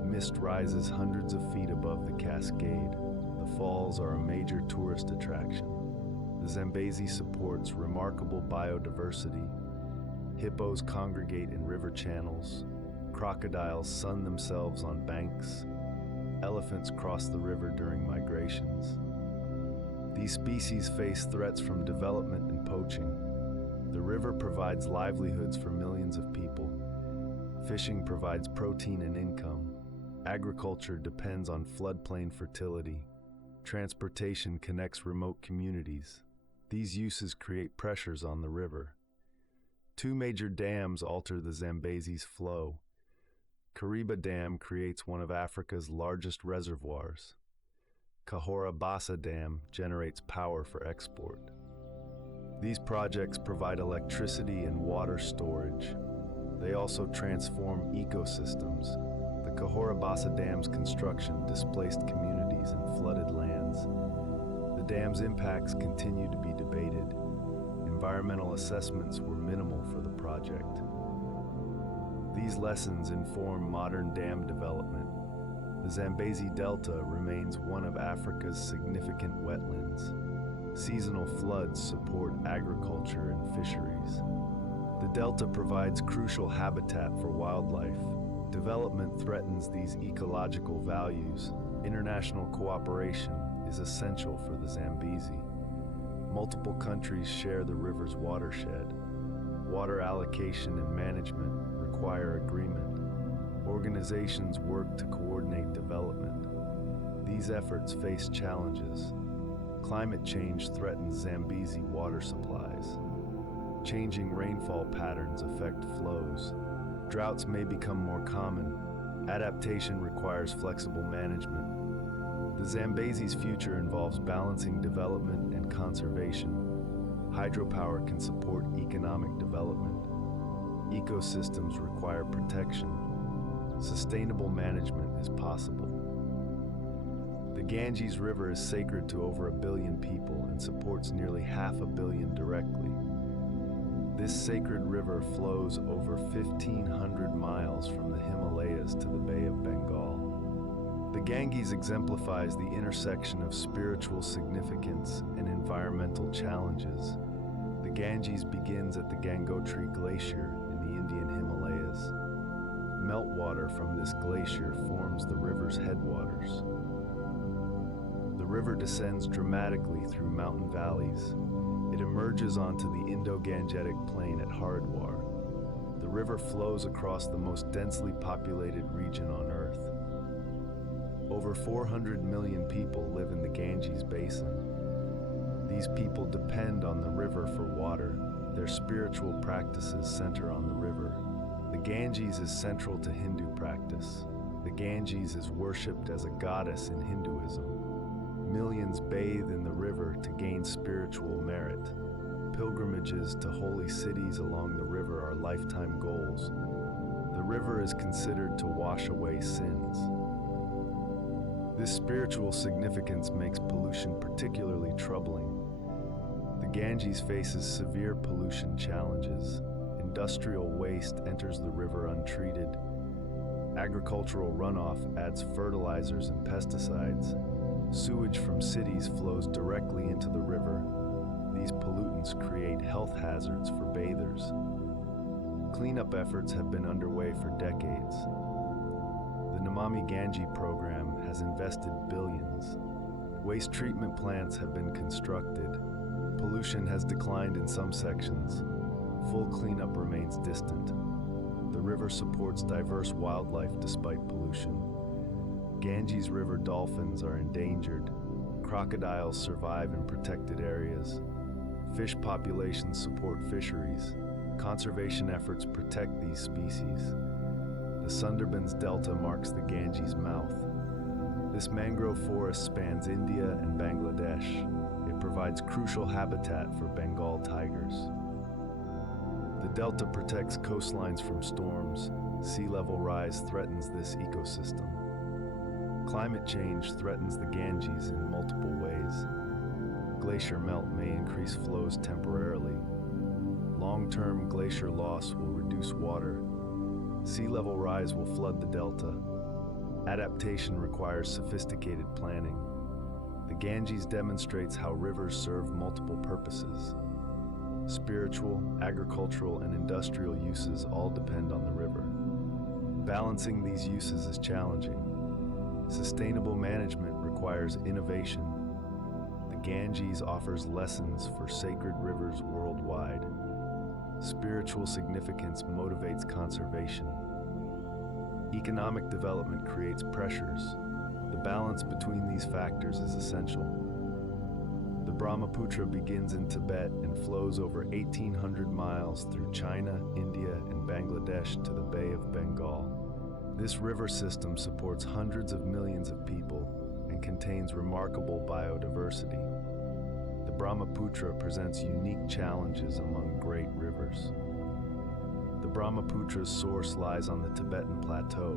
Mist rises hundreds of feet above the cascade. The falls are a major tourist attraction. The Zambezi supports remarkable biodiversity. Hippos congregate in river channels. Crocodiles sun themselves on banks. Elephants cross the river during migrations. These species face threats from development and poaching. The river provides livelihoods for millions of people. Fishing provides protein and income. Agriculture depends on floodplain fertility. Transportation connects remote communities. These uses create pressures on the river. Two major dams alter the Zambezi's flow. Kariba Dam creates one of Africa's largest reservoirs. Cahora Bassa Dam generates power for export. These projects provide electricity and water storage. They also transform ecosystems. The Cahora Bassa Dam's construction displaced communities and flooded lands. The dam's impacts continue to be debated. Environmental assessments were minimal for the project. These lessons inform modern dam development. The Zambezi Delta remains one of Africa's significant wetlands. Seasonal floods support agriculture and fisheries. The delta provides crucial habitat for wildlife. Development threatens these ecological values. International cooperation is essential for the Zambezi. Multiple countries share the river's watershed. Water allocation and management require agreement. Organizations work to coordinate development. These efforts face challenges. Climate change threatens Zambezi water supplies. Changing rainfall patterns affect flows. Droughts may become more common. Adaptation requires flexible management. The Zambezi's future involves balancing development and conservation. Hydropower can support economic development. Ecosystems require protection. Sustainable management is possible. The Ganges River is sacred to over 1 billion people and supports nearly 500 million directly. This sacred river flows over 1,500 miles from the Himalayas to the Bay of Bengal. The Ganges exemplifies the intersection of spiritual significance and environmental challenges. The Ganges begins at the Gangotri Glacier in the Indian Himalayas. Meltwater from this glacier forms the river's headwaters. The river descends dramatically through mountain valleys. It emerges onto the Indo-Gangetic Plain at Haridwar. The river flows across the most densely populated region on Earth. Over 400 million people live in the Ganges Basin. These people depend on the river for water. Their spiritual practices center on the river. The Ganges is central to Hindu practice. The Ganges is worshipped as a goddess in Hinduism. Millions bathe in the river to gain spiritual merit. Pilgrimages to holy cities along the river are lifetime goals. The river is considered to wash away sins. This spiritual significance makes pollution particularly troubling. The Ganges faces severe pollution challenges. Industrial waste enters the river untreated. Agricultural runoff adds fertilizers and pesticides. Sewage from cities flows directly into the river. These pollutants create health hazards for bathers. Cleanup efforts have been underway for decades. The Namami Gange program has invested billions. Waste treatment plants have been constructed. Pollution has declined in some sections. Full cleanup remains distant. The river supports diverse wildlife despite pollution. Ganges River dolphins are endangered. Crocodiles survive in protected areas. Fish populations support fisheries. Conservation efforts protect these species. The Sundarbans Delta marks the Ganges mouth. This mangrove forest spans India and Bangladesh. It provides crucial habitat for Bengal tigers. The delta protects coastlines from storms. Sea level rise threatens this ecosystem. Climate change threatens the Ganges in multiple ways. Glacier melt may increase flows temporarily. Long-term glacier loss will reduce water. Sea level rise will flood the delta. Adaptation requires sophisticated planning. The Ganges demonstrates how rivers serve multiple purposes. Spiritual, agricultural, and industrial uses all depend on the river. Balancing these uses is challenging. Sustainable management requires innovation. The Ganges offers lessons for sacred rivers worldwide. Spiritual significance motivates conservation. Economic development creates pressures. The balance between these factors is essential. The Brahmaputra begins in Tibet and flows over 1,800 miles through China, India, and Bangladesh to the Bay of Bengal. This river system supports hundreds of millions of people and contains remarkable biodiversity. The Brahmaputra presents unique challenges among great rivers. The Brahmaputra's source lies on the Tibetan Plateau,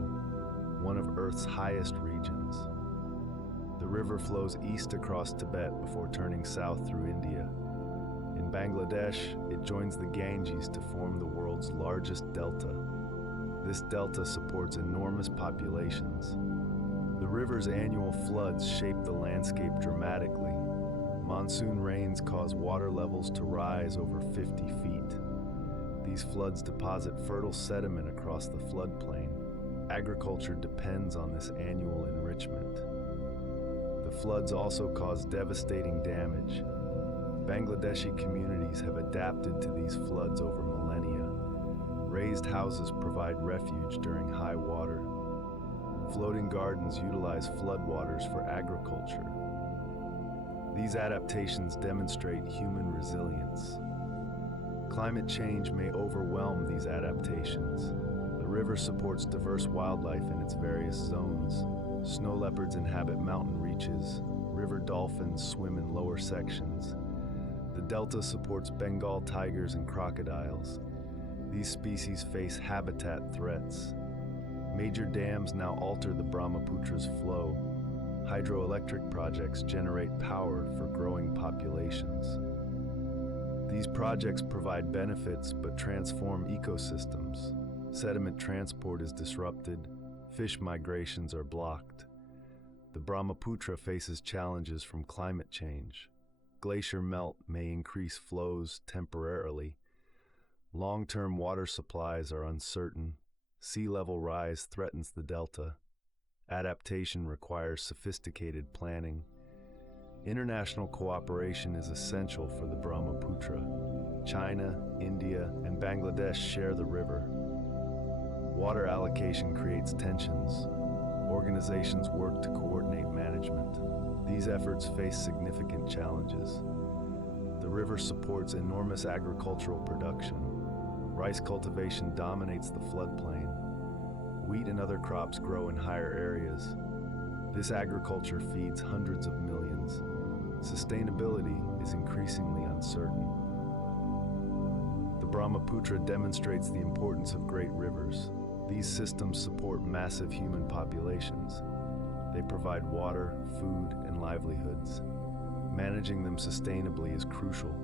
one of Earth's highest regions. The river flows east across Tibet before turning south through India. In Bangladesh, it joins the Ganges to form the world's largest delta. This delta supports enormous populations. The river's annual floods shape the landscape dramatically. Monsoon rains cause water levels to rise over 50 feet. These floods deposit fertile sediment across the floodplain. Agriculture depends on this annual enrichment. The floods also cause devastating damage. Bangladeshi communities have adapted to these floods over millennia. Raised houses provide refuge during high water. Floating gardens utilize floodwaters for agriculture. These adaptations demonstrate human resilience. Climate change may overwhelm these adaptations. The river supports diverse wildlife in its various zones. Snow leopards inhabit mountain reaches. River dolphins swim in lower sections. The delta supports Bengal tigers and crocodiles. These species face habitat threats. Major dams now alter the Brahmaputra's flow. Hydroelectric projects generate power for growing populations. These projects provide benefits but transform ecosystems. Sediment transport is disrupted, fish migrations are blocked. The Brahmaputra faces challenges from climate change. Glacier melt may increase flows temporarily. Long-term water supplies are uncertain. Sea level rise threatens the delta. Adaptation requires sophisticated planning. International cooperation is essential for the Brahmaputra. China, India, and Bangladesh share the river. Water allocation creates tensions. Organizations work to coordinate management. These efforts face significant challenges. The river supports enormous agricultural production. Rice cultivation dominates the floodplain. Wheat and other crops grow in higher areas. This agriculture feeds hundreds of millions. Sustainability is increasingly uncertain. The Brahmaputra demonstrates the importance of great rivers. These systems support massive human populations. They provide water, food, and livelihoods. Managing them sustainably is crucial.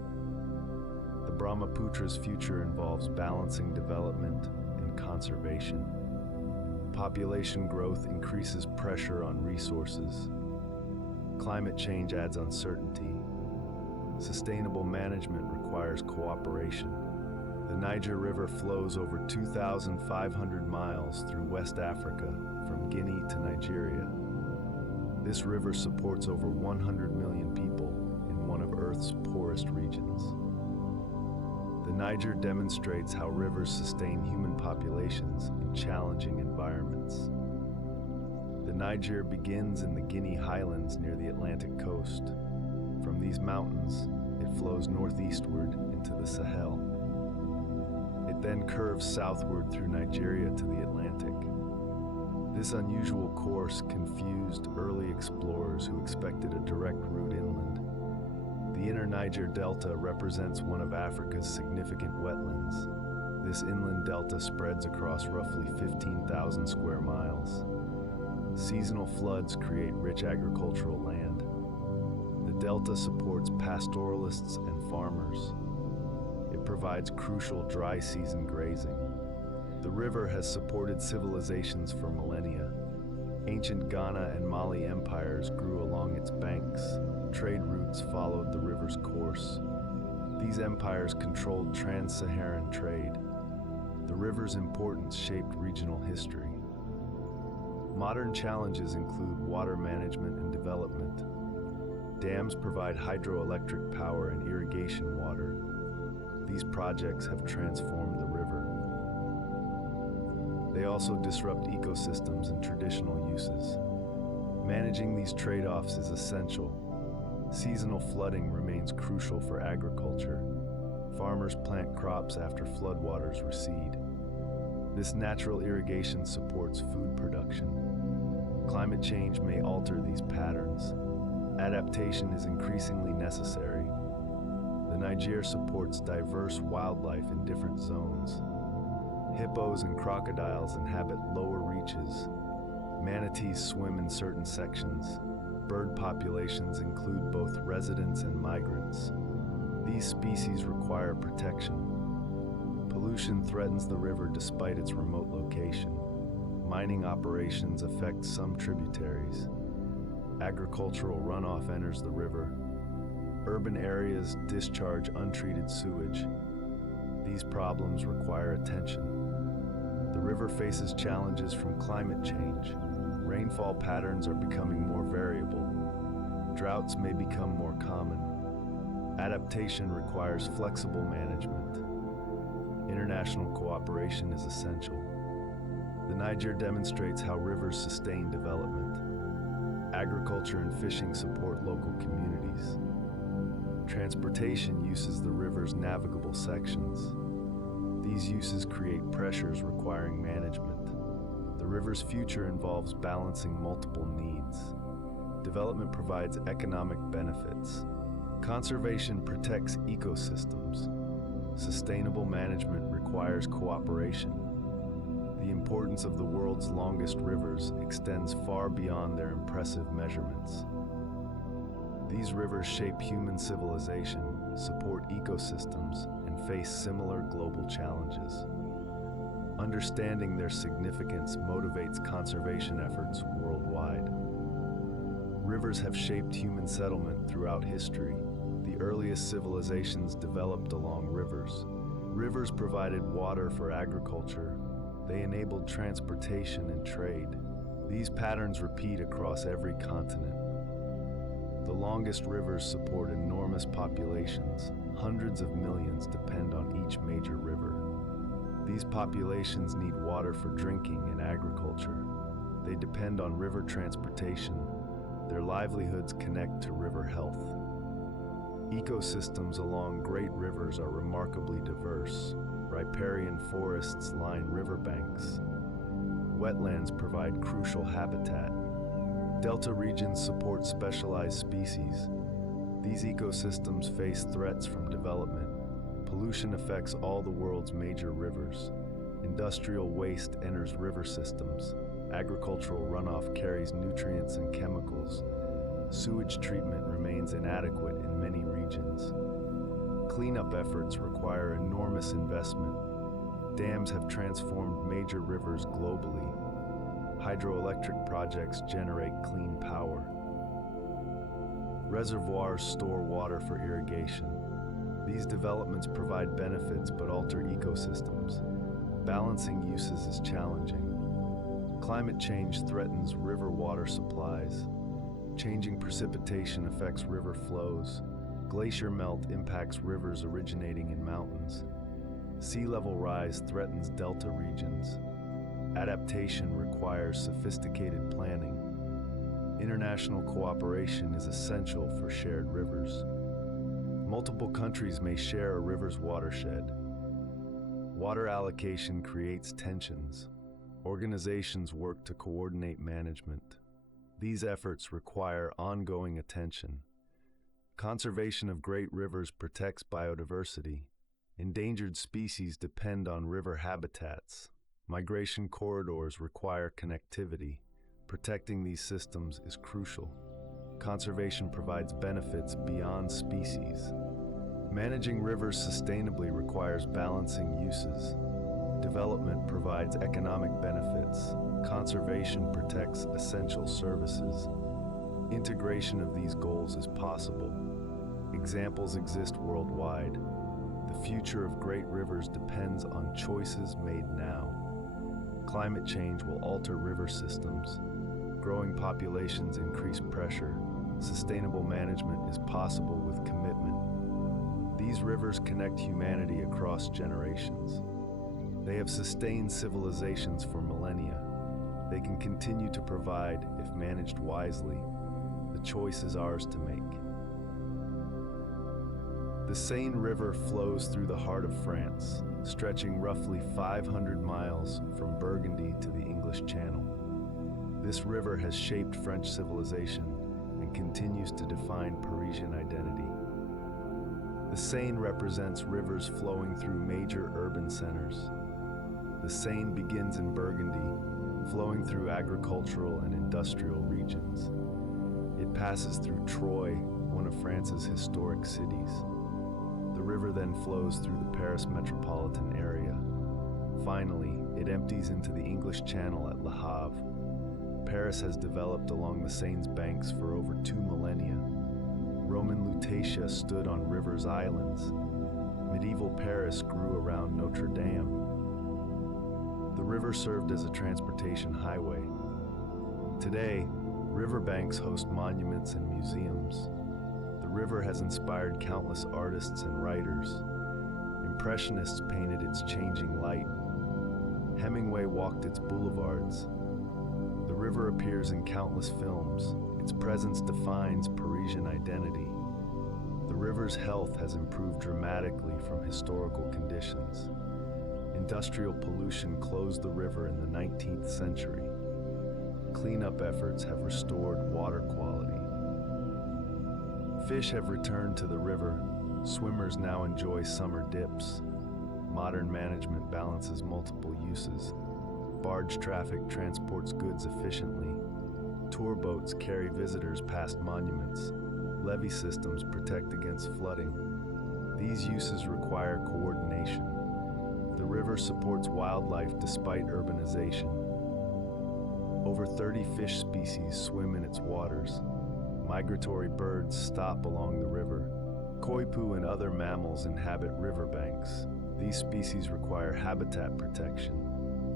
The Brahmaputra's future involves balancing development and conservation. Population growth increases pressure on resources. Climate change adds uncertainty. Sustainable management requires cooperation. The Niger River flows over 2,500 miles through West Africa, from Guinea to Nigeria. This river supports over 100 million people in one of Earth's poorest regions. The Niger demonstrates how rivers sustain human populations in challenging environments. The Niger begins in the Guinea highlands near the Atlantic coast. From these mountains, it flows northeastward into the Sahel. It then curves southward through Nigeria to the Atlantic. This unusual course confused early explorers who expected a direct route inland. The inner Niger Delta represents one of Africa's significant wetlands. This inland delta spreads across roughly 15,000 square miles. Seasonal floods create rich agricultural land. The delta supports pastoralists and farmers. It provides crucial dry season grazing. The river has supported civilizations for millennia. Ancient Ghana and Mali empires grew along its banks. Trade routes followed the river's course. These empires controlled trans-Saharan trade. The river's importance shaped regional history. Modern challenges include water management and development. Dams provide hydroelectric power and irrigation water. These projects have transformed the river. They also disrupt ecosystems and traditional uses. Managing these trade-offs is essential. Seasonal flooding remains crucial for agriculture. Farmers plant crops after floodwaters recede. This natural irrigation supports food production. Climate change may alter these patterns. Adaptation is increasingly necessary. The Niger supports diverse wildlife in different zones. Hippos and crocodiles inhabit lower reaches. Manatees swim in certain sections. Bird populations include both residents and migrants. These species require protection. Pollution threatens the river despite its remote location. Mining operations affect some tributaries. Agricultural runoff enters the river. Urban areas discharge untreated sewage. These problems require attention. The river faces challenges from climate change. Rainfall patterns are becoming more variable. Droughts may become more common. Adaptation requires flexible management. International cooperation is essential. The Niger demonstrates how rivers sustain development. Agriculture and fishing support local communities. Transportation uses the river's navigable sections. These uses create pressures requiring management. The river's future involves balancing multiple needs. Development provides economic benefits. Conservation protects ecosystems. Sustainable management requires cooperation. The importance of the world's longest rivers extends far beyond their impressive measurements. These rivers shape human civilization, support ecosystems, and face similar global challenges. Understanding their significance motivates conservation efforts worldwide. Rivers have shaped human settlement throughout history. The earliest civilizations developed along rivers. Rivers provided water for agriculture. They enabled transportation and trade. These patterns repeat across every continent. The longest rivers support enormous populations. Hundreds of millions depend on each major river. These populations need water for drinking and agriculture. They depend on river transportation. Their livelihoods connect to river health. Ecosystems along great rivers are remarkably diverse. Riparian forests line riverbanks. Wetlands provide crucial habitat. Delta regions support specialized species. These ecosystems face threats from development. Pollution affects all the world's major rivers. Industrial waste enters river systems. Agricultural runoff carries nutrients and chemicals. Sewage treatment remains inadequate in many regions. Cleanup efforts require enormous investment. Dams have transformed major rivers globally. Hydroelectric projects generate clean power. Reservoirs store water for irrigation. These developments provide benefits but alter ecosystems. Balancing uses is challenging. Climate change threatens river water supplies. Changing precipitation affects river flows. Glacier melt impacts rivers originating in mountains. Sea level rise threatens delta regions. Adaptation requires sophisticated planning. International cooperation is essential for shared rivers. Multiple countries may share a river's watershed. Water allocation creates tensions. Organizations work to coordinate management. These efforts require ongoing attention. Conservation of great rivers protects biodiversity. Endangered species depend on river habitats. Migration corridors require connectivity. Protecting these systems is crucial. Conservation provides benefits beyond species. Managing rivers sustainably requires balancing uses. Development provides economic benefits. Conservation protects essential services. Integration of these goals is possible. Examples exist worldwide. The future of great rivers depends on choices made now. Climate change will alter river systems. Growing populations increase pressure. Sustainable management is possible with commitment. These rivers connect humanity across generations. They have sustained civilizations for millennia. They can continue to provide if managed wisely. The choice is ours to make. The Seine River flows through the heart of France, stretching roughly 500 miles from Burgundy to the English Channel. This river has shaped French civilization and continues to define Parisian identity. The Seine represents rivers flowing through major urban centers. The Seine begins in Burgundy, flowing through agricultural and industrial regions. It passes through Troyes, one of France's historic cities. The river then flows through the Paris metropolitan area. Finally, it empties into the English Channel at Le Havre. Paris has developed along the Seine's banks for over 2 millennia. Roman Lutetia stood on rivers' islands. Medieval Paris grew around Notre Dame. The river served as a transportation highway. Today, riverbanks host monuments and museums. The river has inspired countless artists and writers. Impressionists painted its changing light. Hemingway walked its boulevards. The river appears in countless films. Its presence defines Parisian identity. The river's health has improved dramatically from historical conditions. Industrial pollution closed the river in the 19th century. Cleanup efforts have restored water quality. Fish have returned to the river. Swimmers now enjoy summer dips. Modern management balances multiple uses. Barge traffic transports goods efficiently. Tour boats carry visitors past monuments. Levee systems protect against flooding. These uses require coordination. The river supports wildlife despite urbanization. Over 30 fish species swim in its waters. Migratory birds stop along the river. Koipu and other mammals inhabit riverbanks. These species require habitat protection.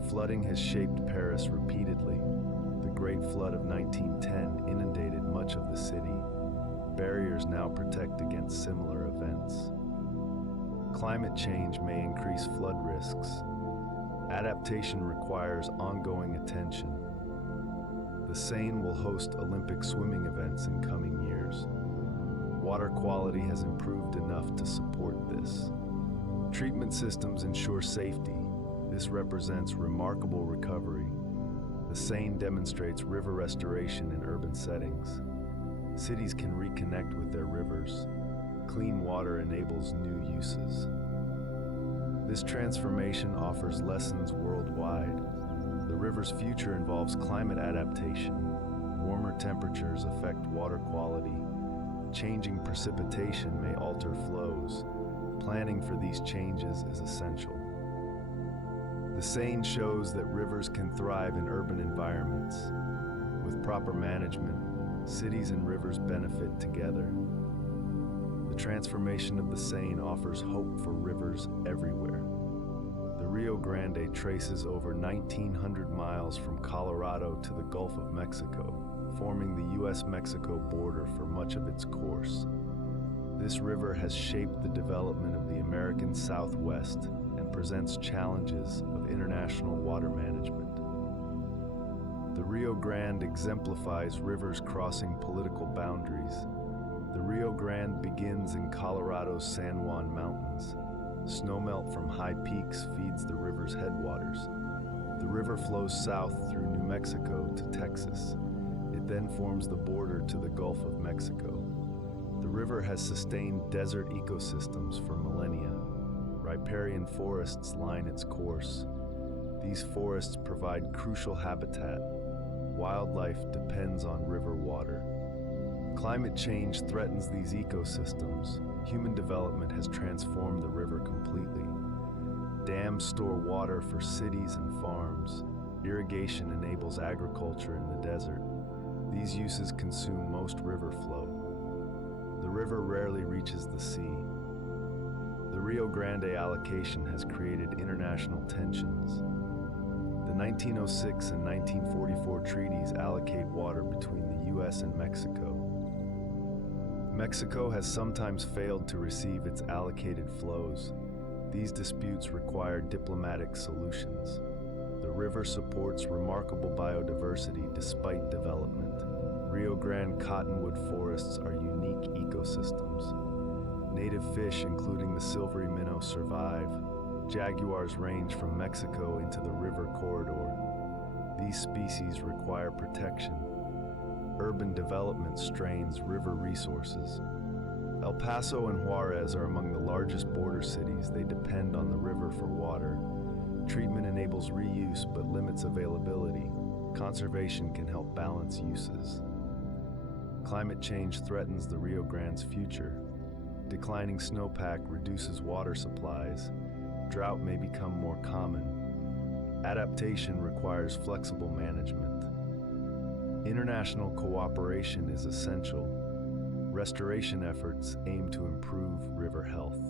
Flooding has shaped Paris repeatedly. The Great Flood of 1910 inundated much of the city. Barriers now protect against similar events. Climate change may increase flood risks. Adaptation requires ongoing attention. The Seine will host Olympic swimming events in coming years. Water quality has improved enough to support this. Treatment systems ensure safety. This represents remarkable recovery. The Seine demonstrates river restoration in urban settings. Cities can reconnect with their rivers. Clean water enables new uses. This transformation offers lessons worldwide. The river's future involves climate adaptation. Warmer temperatures affect water quality. Changing precipitation may alter flows. Planning for these changes is essential. The Seine shows that rivers can thrive in urban environments. With proper management, cities and rivers benefit together. The transformation of the Seine offers hope for rivers everywhere. The Rio Grande traces over 1,900 miles from Colorado to the Gulf of Mexico, forming the U.S.-Mexico border for much of its course. This river has shaped the development of the American Southwest and presents challenges of international water management. The Rio Grande exemplifies rivers crossing political boundaries. The Rio Grande begins in Colorado's San Juan Mountains. Snowmelt from high peaks feeds the river's headwaters. The river flows south through New Mexico to Texas. It then forms the border to the Gulf of Mexico. The river has sustained desert ecosystems for millennia. Riparian forests line its course. These forests provide crucial habitat. Wildlife depends on river water. Climate change threatens these ecosystems. Human development has transformed the river completely. Dams store water for cities and farms. Irrigation enables agriculture in the desert. These uses consume most river flow. The river rarely reaches the sea. The Rio Grande allocation has created international tensions. The 1906 and 1944 treaties allocate water between the U.S. and Mexico. Mexico has sometimes failed to receive its allocated flows. These disputes require diplomatic solutions. The river supports remarkable biodiversity despite development. Rio Grande cottonwood forests are unique ecosystems. Native fish, including the silvery minnow, survive. Jaguars range from Mexico into the river corridor. These species require protection. Urban development strains river resources. El Paso and Juarez are among the largest border cities. They depend on the river for water. Treatment enables reuse but limits availability. Conservation can help balance uses. Climate change threatens the Rio Grande's future. Declining snowpack reduces water supplies. Drought may become more common. Adaptation requires flexible management. International cooperation is essential. Restoration efforts aim to improve river health.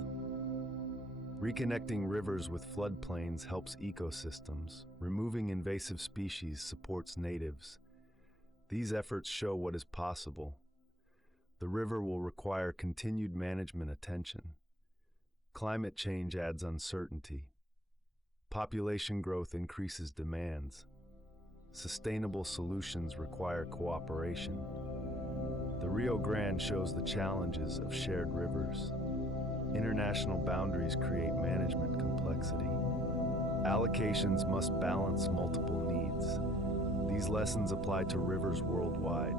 Reconnecting rivers with floodplains helps ecosystems. Removing invasive species supports natives. These efforts show what is possible. The river will require continued management attention. Climate change adds uncertainty. Population growth increases demands. Sustainable solutions require cooperation. The Rio Grande shows the challenges of shared rivers. International boundaries create management complexity. Allocations must balance multiple needs. These lessons apply to rivers worldwide.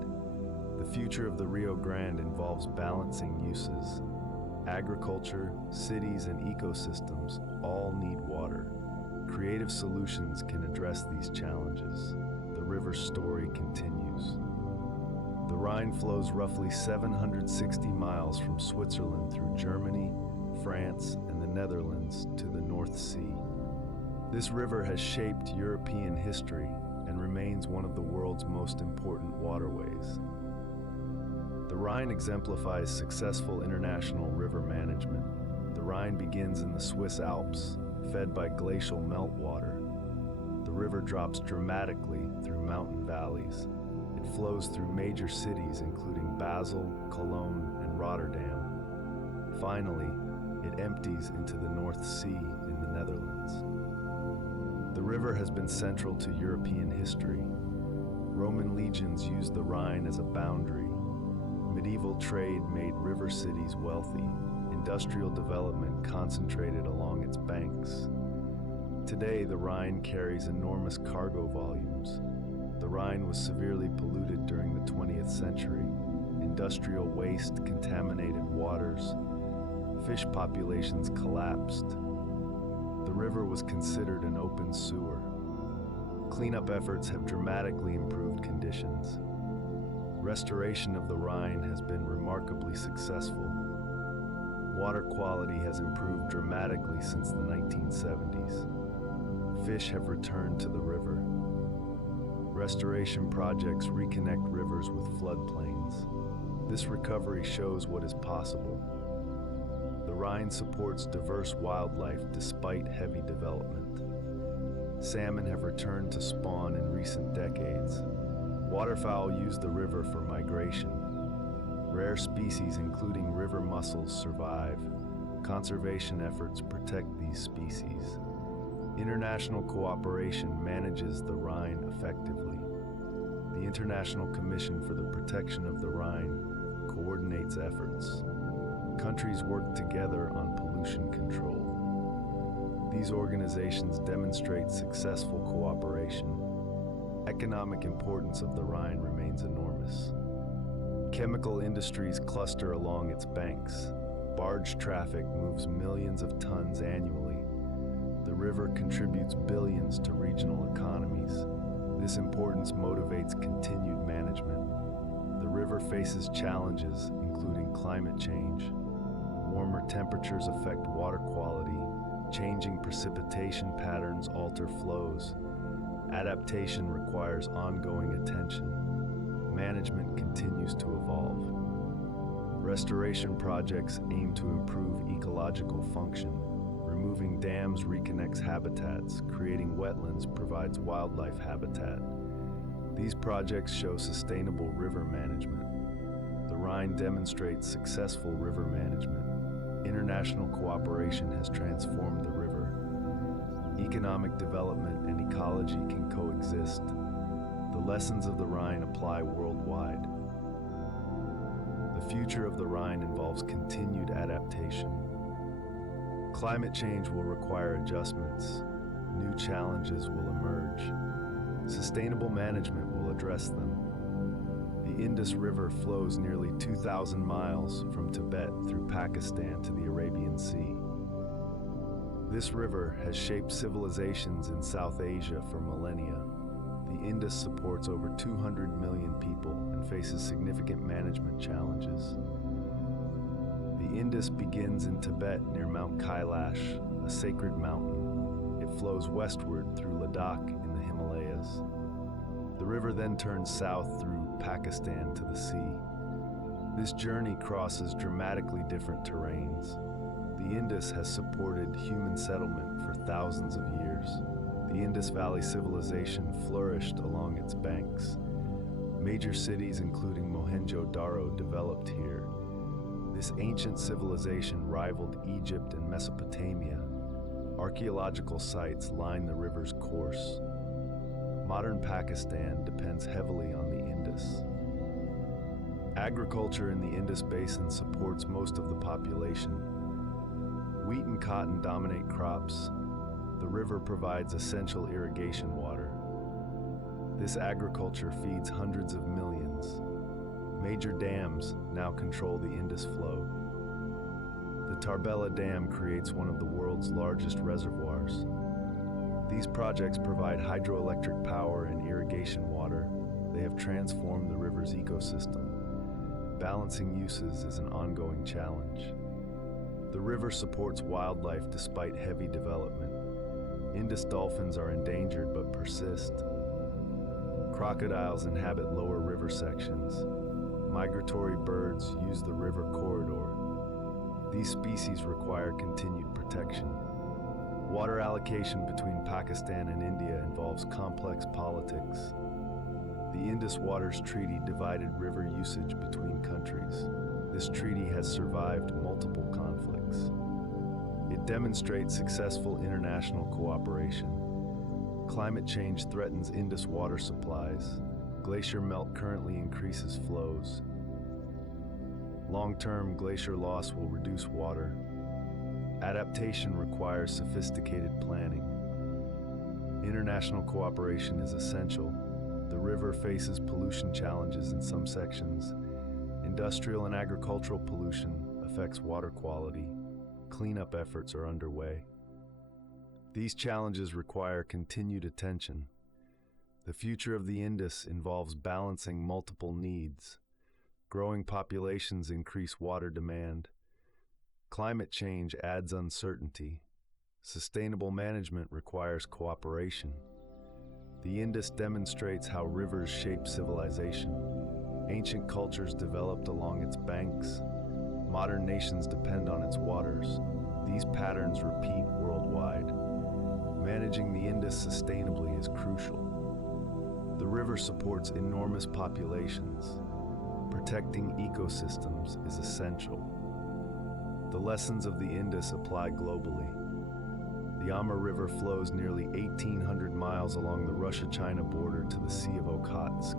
The future of the Rio Grande involves balancing uses. Agriculture, cities, and ecosystems all need water. Creative solutions can address these challenges. The river's story continues. The Rhine flows roughly 760 miles from Switzerland through Germany, France, and the Netherlands to the North Sea. This river has shaped European history and remains one of the world's most important waterways. The Rhine exemplifies successful international river management. The Rhine begins in the Swiss Alps, fed by glacial meltwater. The river drops dramatically through mountain valleys. It flows through major cities including Basel, Cologne, and Rotterdam. Finally, it empties into the North Sea in the Netherlands. The river has been central to European history. Roman legions used the Rhine as a boundary. Medieval trade made river cities wealthy. Industrial development concentrated along its banks. Today, the Rhine carries enormous cargo volumes. The Rhine was severely polluted during the 20th century. Industrial waste contaminated waters. Fish populations collapsed. The river was considered an open sewer. Cleanup efforts have dramatically improved conditions. Restoration of the Rhine has been remarkably successful. Water quality has improved dramatically since the 1970s. Fish have returned to the river. Restoration projects reconnect rivers with floodplains. This recovery shows what is possible. The Rhine supports diverse wildlife despite heavy development. Salmon have returned to spawn in recent decades. Waterfowl use the river for migration. Rare species, including river mussels, survive. Conservation efforts protect these species. International cooperation manages the Rhine effectively. The International Commission for the Protection of the Rhine coordinates efforts. Countries work together on pollution control. These organizations demonstrate successful cooperation. Economic importance of the Rhine remains enormous. Chemical industries cluster along its banks. Barge traffic moves millions of tons annually. The river contributes billions to regional economies. This importance motivates continued management. The river faces challenges, including climate change. Warmer temperatures affect water quality. Changing precipitation patterns alter flows. Adaptation requires ongoing attention. Management continues to evolve. Restoration projects aim to improve ecological function. Removing dams reconnects habitats. Creating wetlands provides wildlife habitat. These projects show sustainable river management. The Rhine demonstrates successful river management. International cooperation has transformed the river. Economic development and ecology can coexist. The lessons of the Rhine apply worldwide. The future of the Rhine involves continued adaptation. Climate change will require adjustments. New challenges will emerge. Sustainable management will address them. The Indus River flows nearly 2,000 miles from Tibet through Pakistan to the Arabian Sea. This river has shaped civilizations in South Asia for millennia. The Indus supports over 200 million people and faces significant management challenges. The Indus begins in Tibet near Mount Kailash, a sacred mountain. It flows westward through Ladakh in the Himalayas. The river then turns south through Pakistan to the sea. This journey crosses dramatically different terrains. The Indus has supported human settlement for thousands of years. The Indus Valley civilization flourished along its banks. Major cities including Mohenjo-Daro developed here. This ancient civilization rivaled Egypt and Mesopotamia. Archaeological sites line the river's course. Modern Pakistan depends heavily on the Indus. Agriculture in the Indus Basin supports most of the population. Wheat and cotton dominate crops. The river provides essential irrigation water. This agriculture feeds hundreds of millions. Major dams now control the Indus flow. The Tarbela Dam creates one of the world's largest reservoirs. These projects provide hydroelectric power and irrigation water. They have transformed the river's ecosystem. Balancing uses is an ongoing challenge. The river supports wildlife despite heavy development. Indus dolphins are endangered but persist. Crocodiles inhabit lower river sections. Migratory birds use the river corridor. These species require continued protection. Water allocation between Pakistan and India involves complex politics. The Indus Waters Treaty divided river usage between countries. This treaty has survived multiple conflicts. It demonstrates successful international cooperation. Climate change threatens Indus water supplies. Glacier melt currently increases flows. Long-term glacier loss will reduce water. Adaptation requires sophisticated planning. International cooperation is essential. The river faces pollution challenges in some sections. Industrial and agricultural pollution affects water quality. Cleanup efforts are underway. These challenges require continued attention. The future of the Indus involves balancing multiple needs. Growing populations increase water demand. Climate change adds uncertainty. Sustainable management requires cooperation. The Indus demonstrates how rivers shape civilization. Ancient cultures developed along its banks. Modern nations depend on its waters. These patterns repeat worldwide. Managing the Indus sustainably is crucial. The river supports enormous populations. Protecting ecosystems is essential. The lessons of the Indus apply globally. The Amur River flows nearly 1,800 miles along the Russia-China border to the Sea of Okhotsk.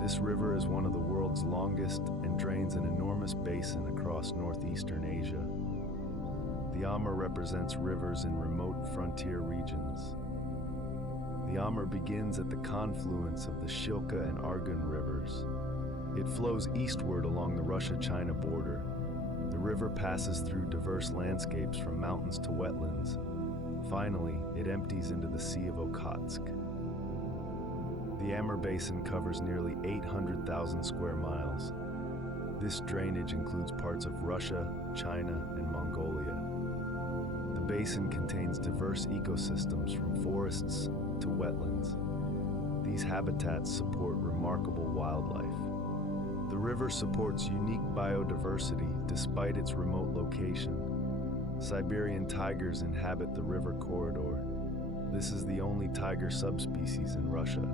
This river is one of the world's longest and drains an enormous basin across northeastern Asia. The Amur represents rivers in remote frontier regions. The Amur begins at the confluence of the Shilka and Argun rivers. It flows eastward along the Russia-China border. The river passes through diverse landscapes from mountains to wetlands. Finally, it empties into the Sea of Okhotsk. The Amur Basin covers nearly 800,000 square miles. This drainage includes parts of Russia, China, and Mongolia. The basin contains diverse ecosystems from forests to wetlands. These habitats support remarkable wildlife. The river supports unique biodiversity despite its remote location. Siberian tigers inhabit the river corridor. This is the only tiger subspecies in Russia.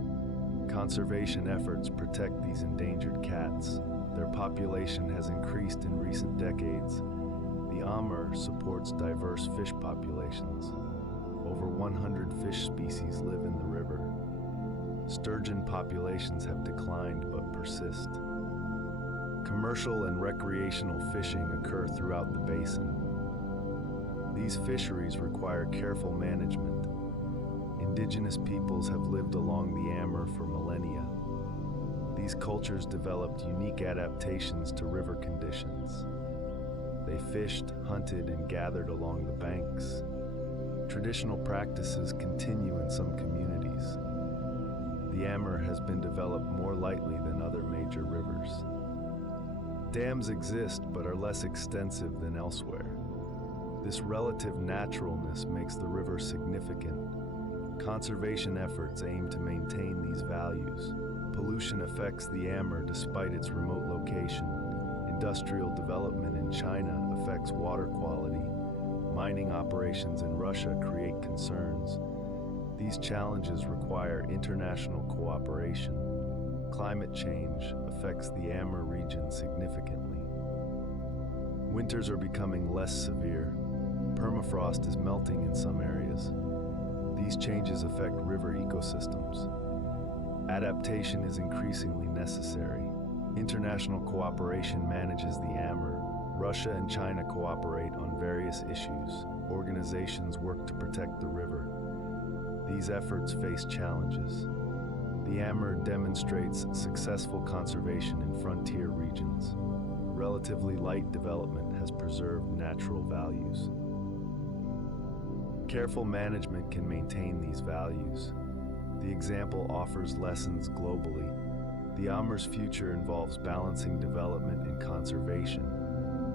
Conservation efforts protect these endangered cats. Their population has increased in recent decades. The Amur supports diverse fish populations. Over 100 fish species live in the river. Sturgeon populations have declined but persist. Commercial and recreational fishing occur throughout the basin. These fisheries require careful management. Indigenous peoples have lived along the Amur for millennia. These cultures developed unique adaptations to river conditions. They fished, hunted, and gathered along the banks. Traditional practices continue in some communities. The Amur has been developed more lightly than other major rivers. Dams exist but are less extensive than elsewhere. This relative naturalness makes the river significant. Conservation efforts aim to maintain these values. Pollution affects the Amur despite its remote location. Industrial development in China affects water quality. Mining operations in Russia create concerns. These challenges require international cooperation. Climate change affects the Amur region significantly. Winters are becoming less severe. Permafrost is melting in some areas. These changes affect river ecosystems. Adaptation is increasingly necessary. International cooperation manages the Amur. Russia and China cooperate on various issues. Organizations work to protect the river. These efforts face challenges. The Amur demonstrates successful conservation in frontier regions. Relatively light development has preserved natural values. Careful management can maintain these values. The example offers lessons globally. The Amur's future involves balancing development and conservation.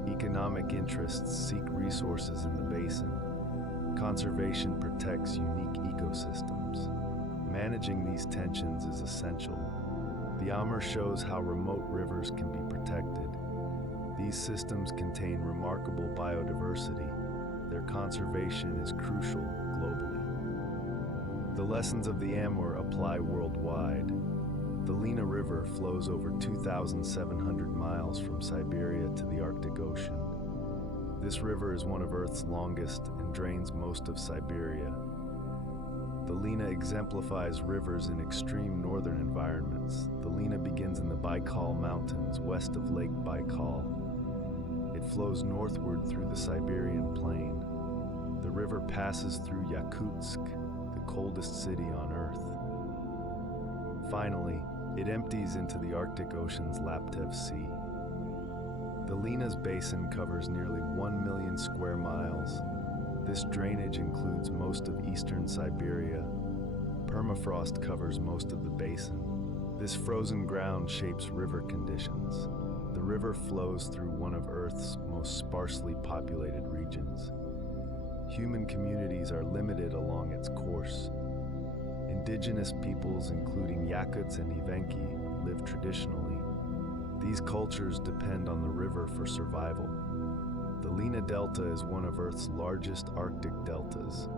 Economic interests seek resources in the basin. Conservation protects unique ecosystems. Managing these tensions is essential. The Amur shows how remote rivers can be protected. These systems contain remarkable biodiversity. Their conservation is crucial globally. The lessons of the Amur apply worldwide. The Lena River flows over 2,700 miles from Siberia to the Arctic Ocean. This river is one of Earth's longest and drains most of Siberia. The Lena exemplifies rivers in extreme northern environments. The Lena begins in the Baikal Mountains, west of Lake Baikal. It flows northward through the Siberian plain. The river passes through Yakutsk, the coldest city on Earth. Finally, it empties into the Arctic Ocean's Laptev Sea. The Lena's basin covers nearly 1 million square miles. This drainage includes most of eastern Siberia. Permafrost covers most of the basin. This frozen ground shapes river conditions. The river flows through one of Earth's most sparsely populated regions. Human communities are limited along its course. Indigenous peoples, including Yakuts and Evenki, live traditionally. These cultures depend on the river for survival. The Lena Delta is one of Earth's largest Arctic deltas.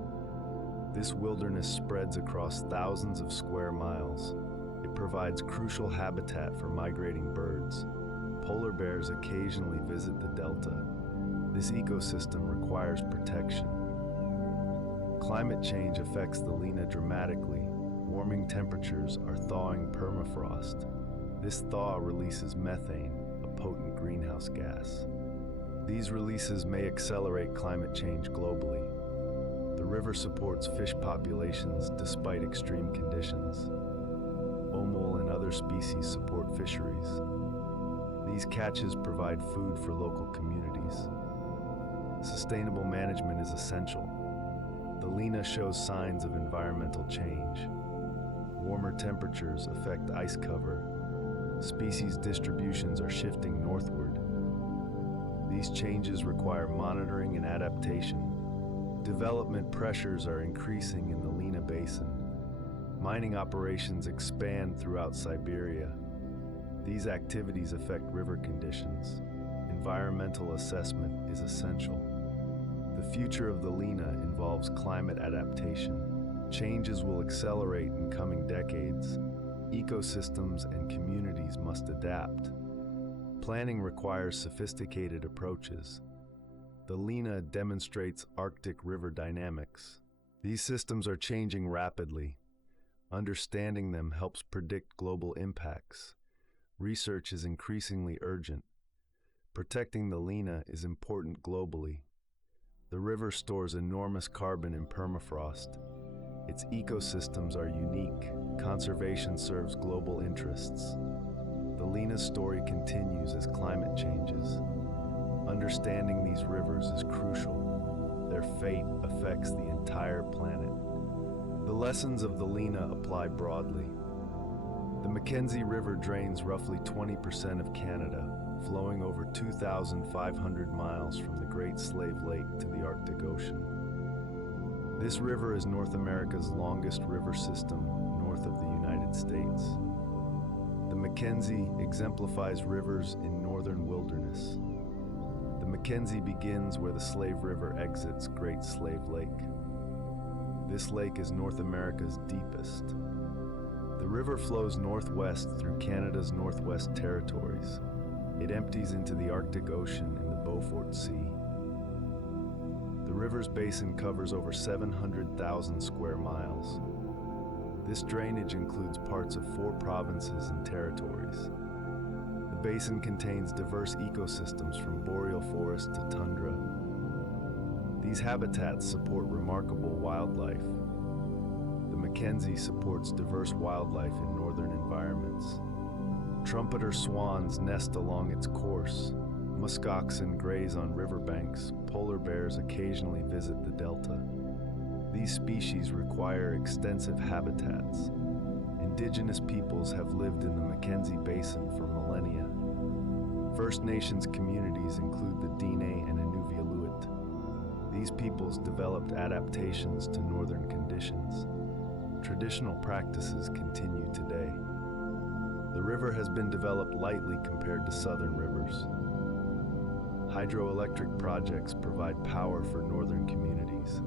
This wilderness spreads across thousands of square miles. It provides crucial habitat for migrating birds. Polar bears occasionally visit the delta. This ecosystem requires protection. Climate change affects the Lena dramatically. Warming temperatures are thawing permafrost. This thaw releases methane, a potent greenhouse gas. These releases may accelerate climate change globally. The river supports fish populations despite extreme conditions. Omul and other species support fisheries. These catches provide food for local communities. Sustainable management is essential. The Lena shows signs of environmental change. Warmer temperatures affect ice cover. Species distributions are shifting northward. These changes require monitoring and adaptation. Development pressures are increasing in the Lena Basin. Mining operations expand throughout Siberia. These activities affect river conditions. Environmental assessment is essential. The future of the Lena involves climate adaptation. Changes will accelerate in coming decades. Ecosystems and communities must adapt. Planning requires sophisticated approaches. The Lena demonstrates Arctic river dynamics. These systems are changing rapidly. Understanding them helps predict global impacts. Research is increasingly urgent. Protecting the Lena is important globally. The river stores enormous carbon in permafrost. Its ecosystems are unique. Conservation serves global interests. The Lena's story continues as climate changes. Understanding these rivers is crucial. Their fate affects the entire planet. The lessons of the Lena apply broadly. The Mackenzie River drains roughly 20% of Canada, flowing over 2,500 miles from the Great Slave Lake to the Arctic Ocean. This river is North America's longest river system north of the United States. The Mackenzie exemplifies rivers in northern wilderness. The Mackenzie begins where the Slave River exits Great Slave Lake. This lake is North America's deepest. The river flows northwest through Canada's Northwest Territories. It empties into the Arctic Ocean in the Beaufort Sea. The river's basin covers over 700,000 square miles. This drainage includes parts of 4 provinces and territories. The basin contains diverse ecosystems from boreal forest to tundra. These habitats support remarkable wildlife. The Mackenzie supports diverse wildlife in northern environments. Trumpeter swans nest along its course. Muskoxen graze on riverbanks. Polar bears occasionally visit the delta. These species require extensive habitats. Indigenous peoples have lived in the Mackenzie Basin for millennia. First Nations communities include the Dene and Inuvialuit. These peoples developed adaptations to northern conditions. Traditional practices continue today. The river has been developed lightly compared to southern rivers. Hydroelectric projects provide power for northern communities.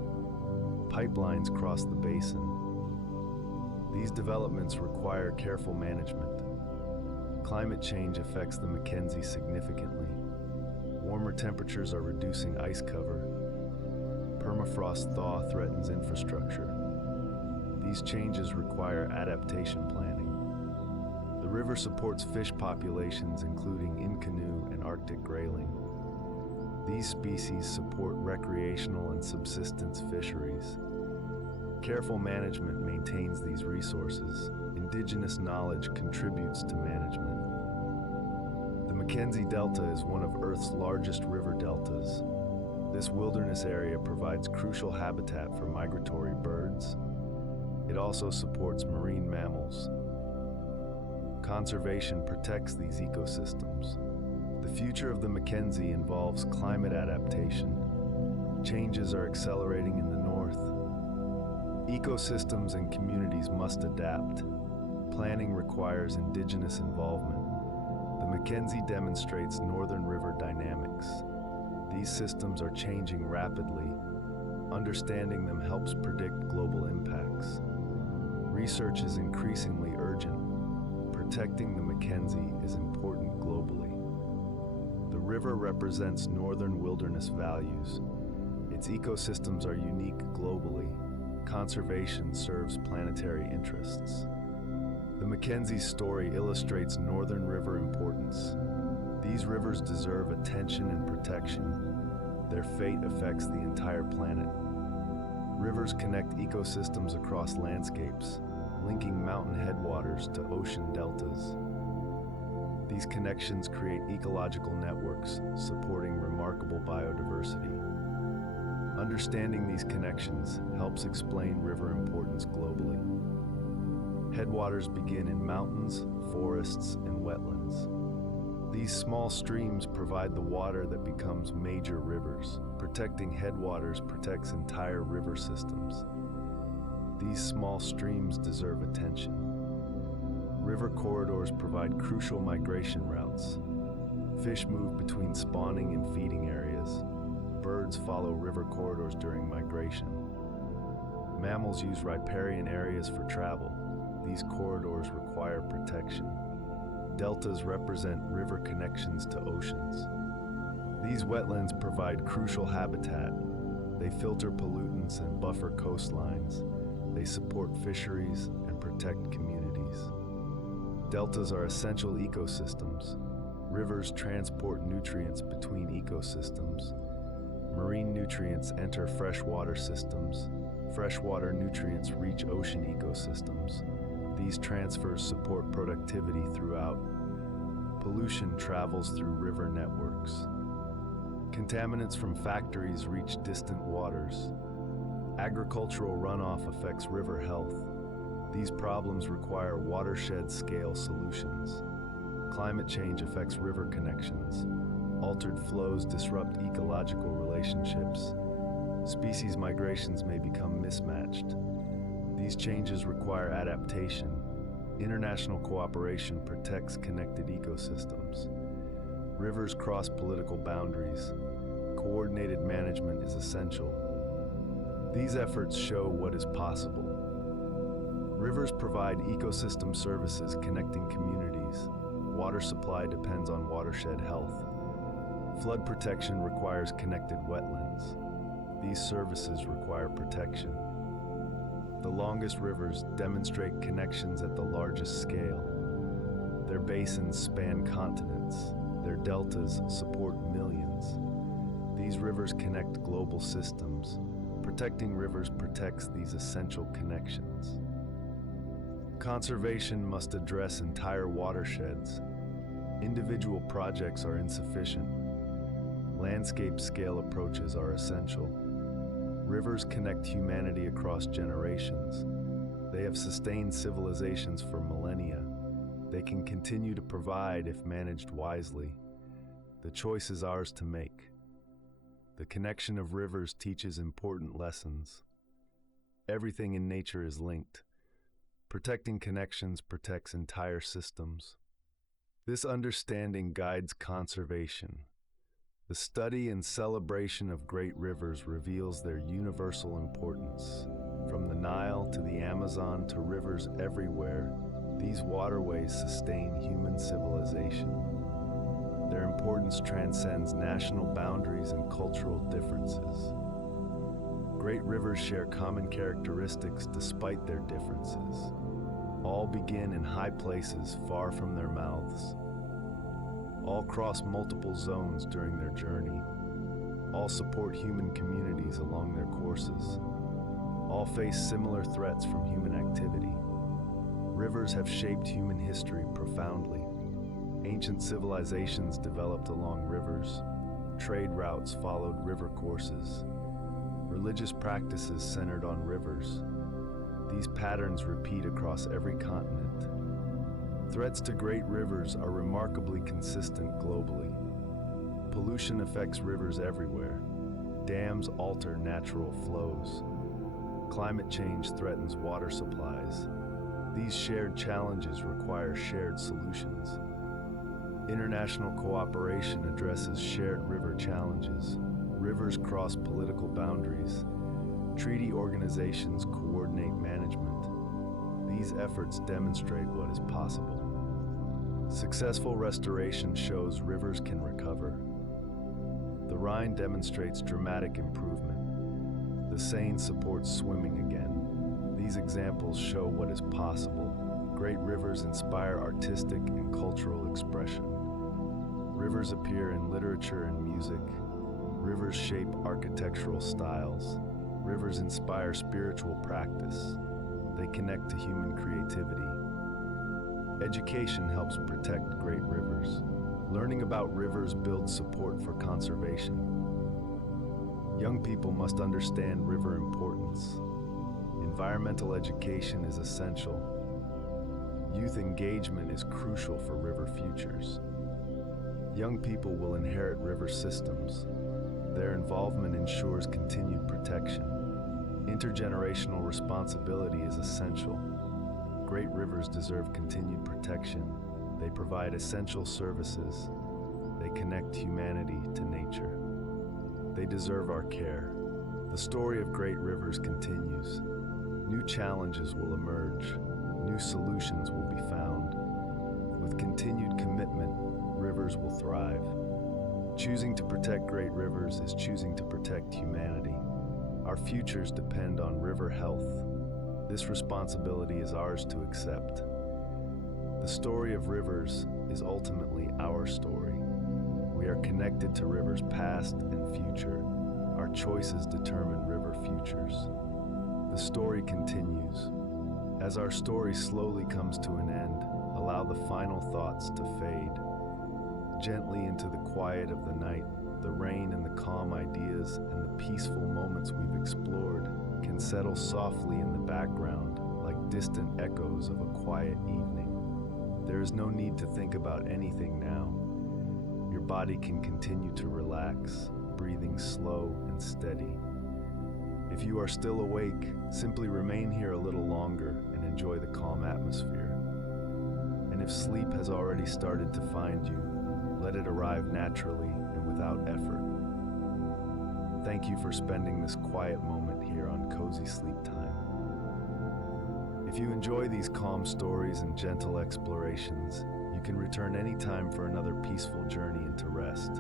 Pipelines cross the basin. These developments require careful management. Climate change affects the Mackenzie significantly. Warmer temperatures are reducing ice cover. Permafrost thaw threatens infrastructure. These changes require adaptation planning. The river supports fish populations including Inconnu and Arctic grayling. These species support recreational and subsistence fisheries. Careful management maintains these resources. Indigenous knowledge contributes to management. The Mackenzie Delta is one of Earth's largest river deltas. This wilderness area provides crucial habitat for migratory birds. It also supports marine mammals. Conservation protects these ecosystems. The future of the Mackenzie involves climate adaptation. Changes are accelerating in the north. Ecosystems and communities must adapt. Planning requires Indigenous involvement. The Mackenzie demonstrates northern river dynamics. These systems are changing rapidly. Understanding them helps predict global impacts. Research is increasingly urgent. Protecting the Mackenzie is important globally. The river represents northern wilderness values. Its ecosystems are unique globally. Conservation serves planetary interests. The Mackenzie's story illustrates northern river importance. These rivers deserve attention and protection. Their fate affects the entire planet. Rivers connect ecosystems across landscapes, linking mountain headwaters to ocean deltas. These connections create ecological networks, supporting remarkable biodiversity. Understanding these connections helps explain river importance globally. Headwaters begin in mountains, forests, and wetlands. These small streams provide the water that becomes major rivers. Protecting headwaters protects entire river systems. These small streams deserve attention. River corridors provide crucial migration routes. Fish move between spawning and feeding areas. Birds follow river corridors during migration. Mammals use riparian areas for travel. These corridors require protection. Deltas represent river connections to oceans. These wetlands provide crucial habitat. They filter pollutants and buffer coastlines. They support fisheries and protect communities. Deltas are essential ecosystems. Rivers transport nutrients between ecosystems. Marine nutrients enter freshwater systems. Freshwater nutrients reach ocean ecosystems. These transfers support productivity throughout. Pollution travels through river networks. Contaminants from factories reach distant waters. Agricultural runoff affects river health. These problems require watershed-scale solutions. Climate change affects river connections. Altered flows disrupt ecological relationships. Species migrations may become mismatched. These changes require adaptation. International cooperation protects connected ecosystems. Rivers cross political boundaries. Coordinated management is essential. These efforts show what is possible. Rivers provide ecosystem services connecting communities. Water supply depends on watershed health. Flood protection requires connected wetlands. These services require protection. The longest rivers demonstrate connections at the largest scale. Their basins span continents. Their deltas support millions. These rivers connect global systems. Protecting rivers protects these essential connections. Conservation must address entire watersheds. Individual projects are insufficient. Landscape-scale approaches are essential. Rivers connect humanity across generations. They have sustained civilizations for millennia. They can continue to provide if managed wisely. The choice is ours to make. The connection of rivers teaches important lessons. Everything in nature is linked. Protecting connections protects entire systems. This understanding guides conservation. The study and celebration of great rivers reveals their universal importance. From the Nile to the Amazon to rivers everywhere, these waterways sustain human civilization. Their importance transcends national boundaries and cultural differences. Great rivers share common characteristics despite their differences. All begin in high places far from their mouths. All cross multiple zones during their journey. All support human communities along their courses. All face similar threats from human activity. Rivers have shaped human history profoundly. Ancient civilizations developed along rivers. Trade routes followed river courses. Religious practices centered on rivers. These patterns repeat across every continent. Threats to great rivers are remarkably consistent globally. Pollution affects rivers everywhere. Dams alter natural flows. Climate change threatens water supplies. These shared challenges require shared solutions. International cooperation addresses shared river challenges. Rivers cross political boundaries. Treaty organizations coordinate management. These efforts demonstrate what is possible. Successful restoration shows rivers can recover. The Rhine demonstrates dramatic improvement. The Seine supports swimming again. These examples show what is possible. Great rivers inspire artistic and cultural expression. Rivers appear in literature and music. Rivers shape architectural styles. Rivers inspire spiritual practice. They connect to human creativity. Education helps protect great rivers. Learning about rivers builds support for conservation. Young people must understand river importance. Environmental education is essential. Youth engagement is crucial for river futures. Young people will inherit river systems. Their involvement ensures continued protection. Intergenerational responsibility is essential. Great rivers deserve continued protection. They provide essential services. They connect humanity to nature. They deserve our care. The story of great rivers continues. New challenges will emerge. New solutions will be found. With continued commitment, rivers will thrive. Choosing to protect great rivers is choosing to protect humanity. Our futures depend on river health. This responsibility is ours to accept. The story of rivers is ultimately our story. We are connected to rivers past and future. Our choices determine river futures. The story continues. As our story slowly comes to an end, allow the final thoughts to fade. Gently into the quiet of the night, the rain and the calm ideas and the peaceful moments we've explored can settle softly in the background like distant echoes of a quiet evening. There is no need to think about anything now. Your body can continue to relax, breathing slow and steady. If you are still awake, simply remain here a little longer and enjoy the calm atmosphere. And if sleep has already started to find you, let it arrive naturally and without effort. Thank you for spending this quiet moment here on Cozy Sleep Time. If you enjoy these calm stories and gentle explorations, you can return anytime for another peaceful journey into rest.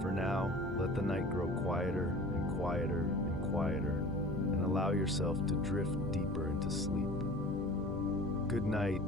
For now, let the night grow quieter and quieter and quieter, and allow yourself to drift deeper into sleep. Good night.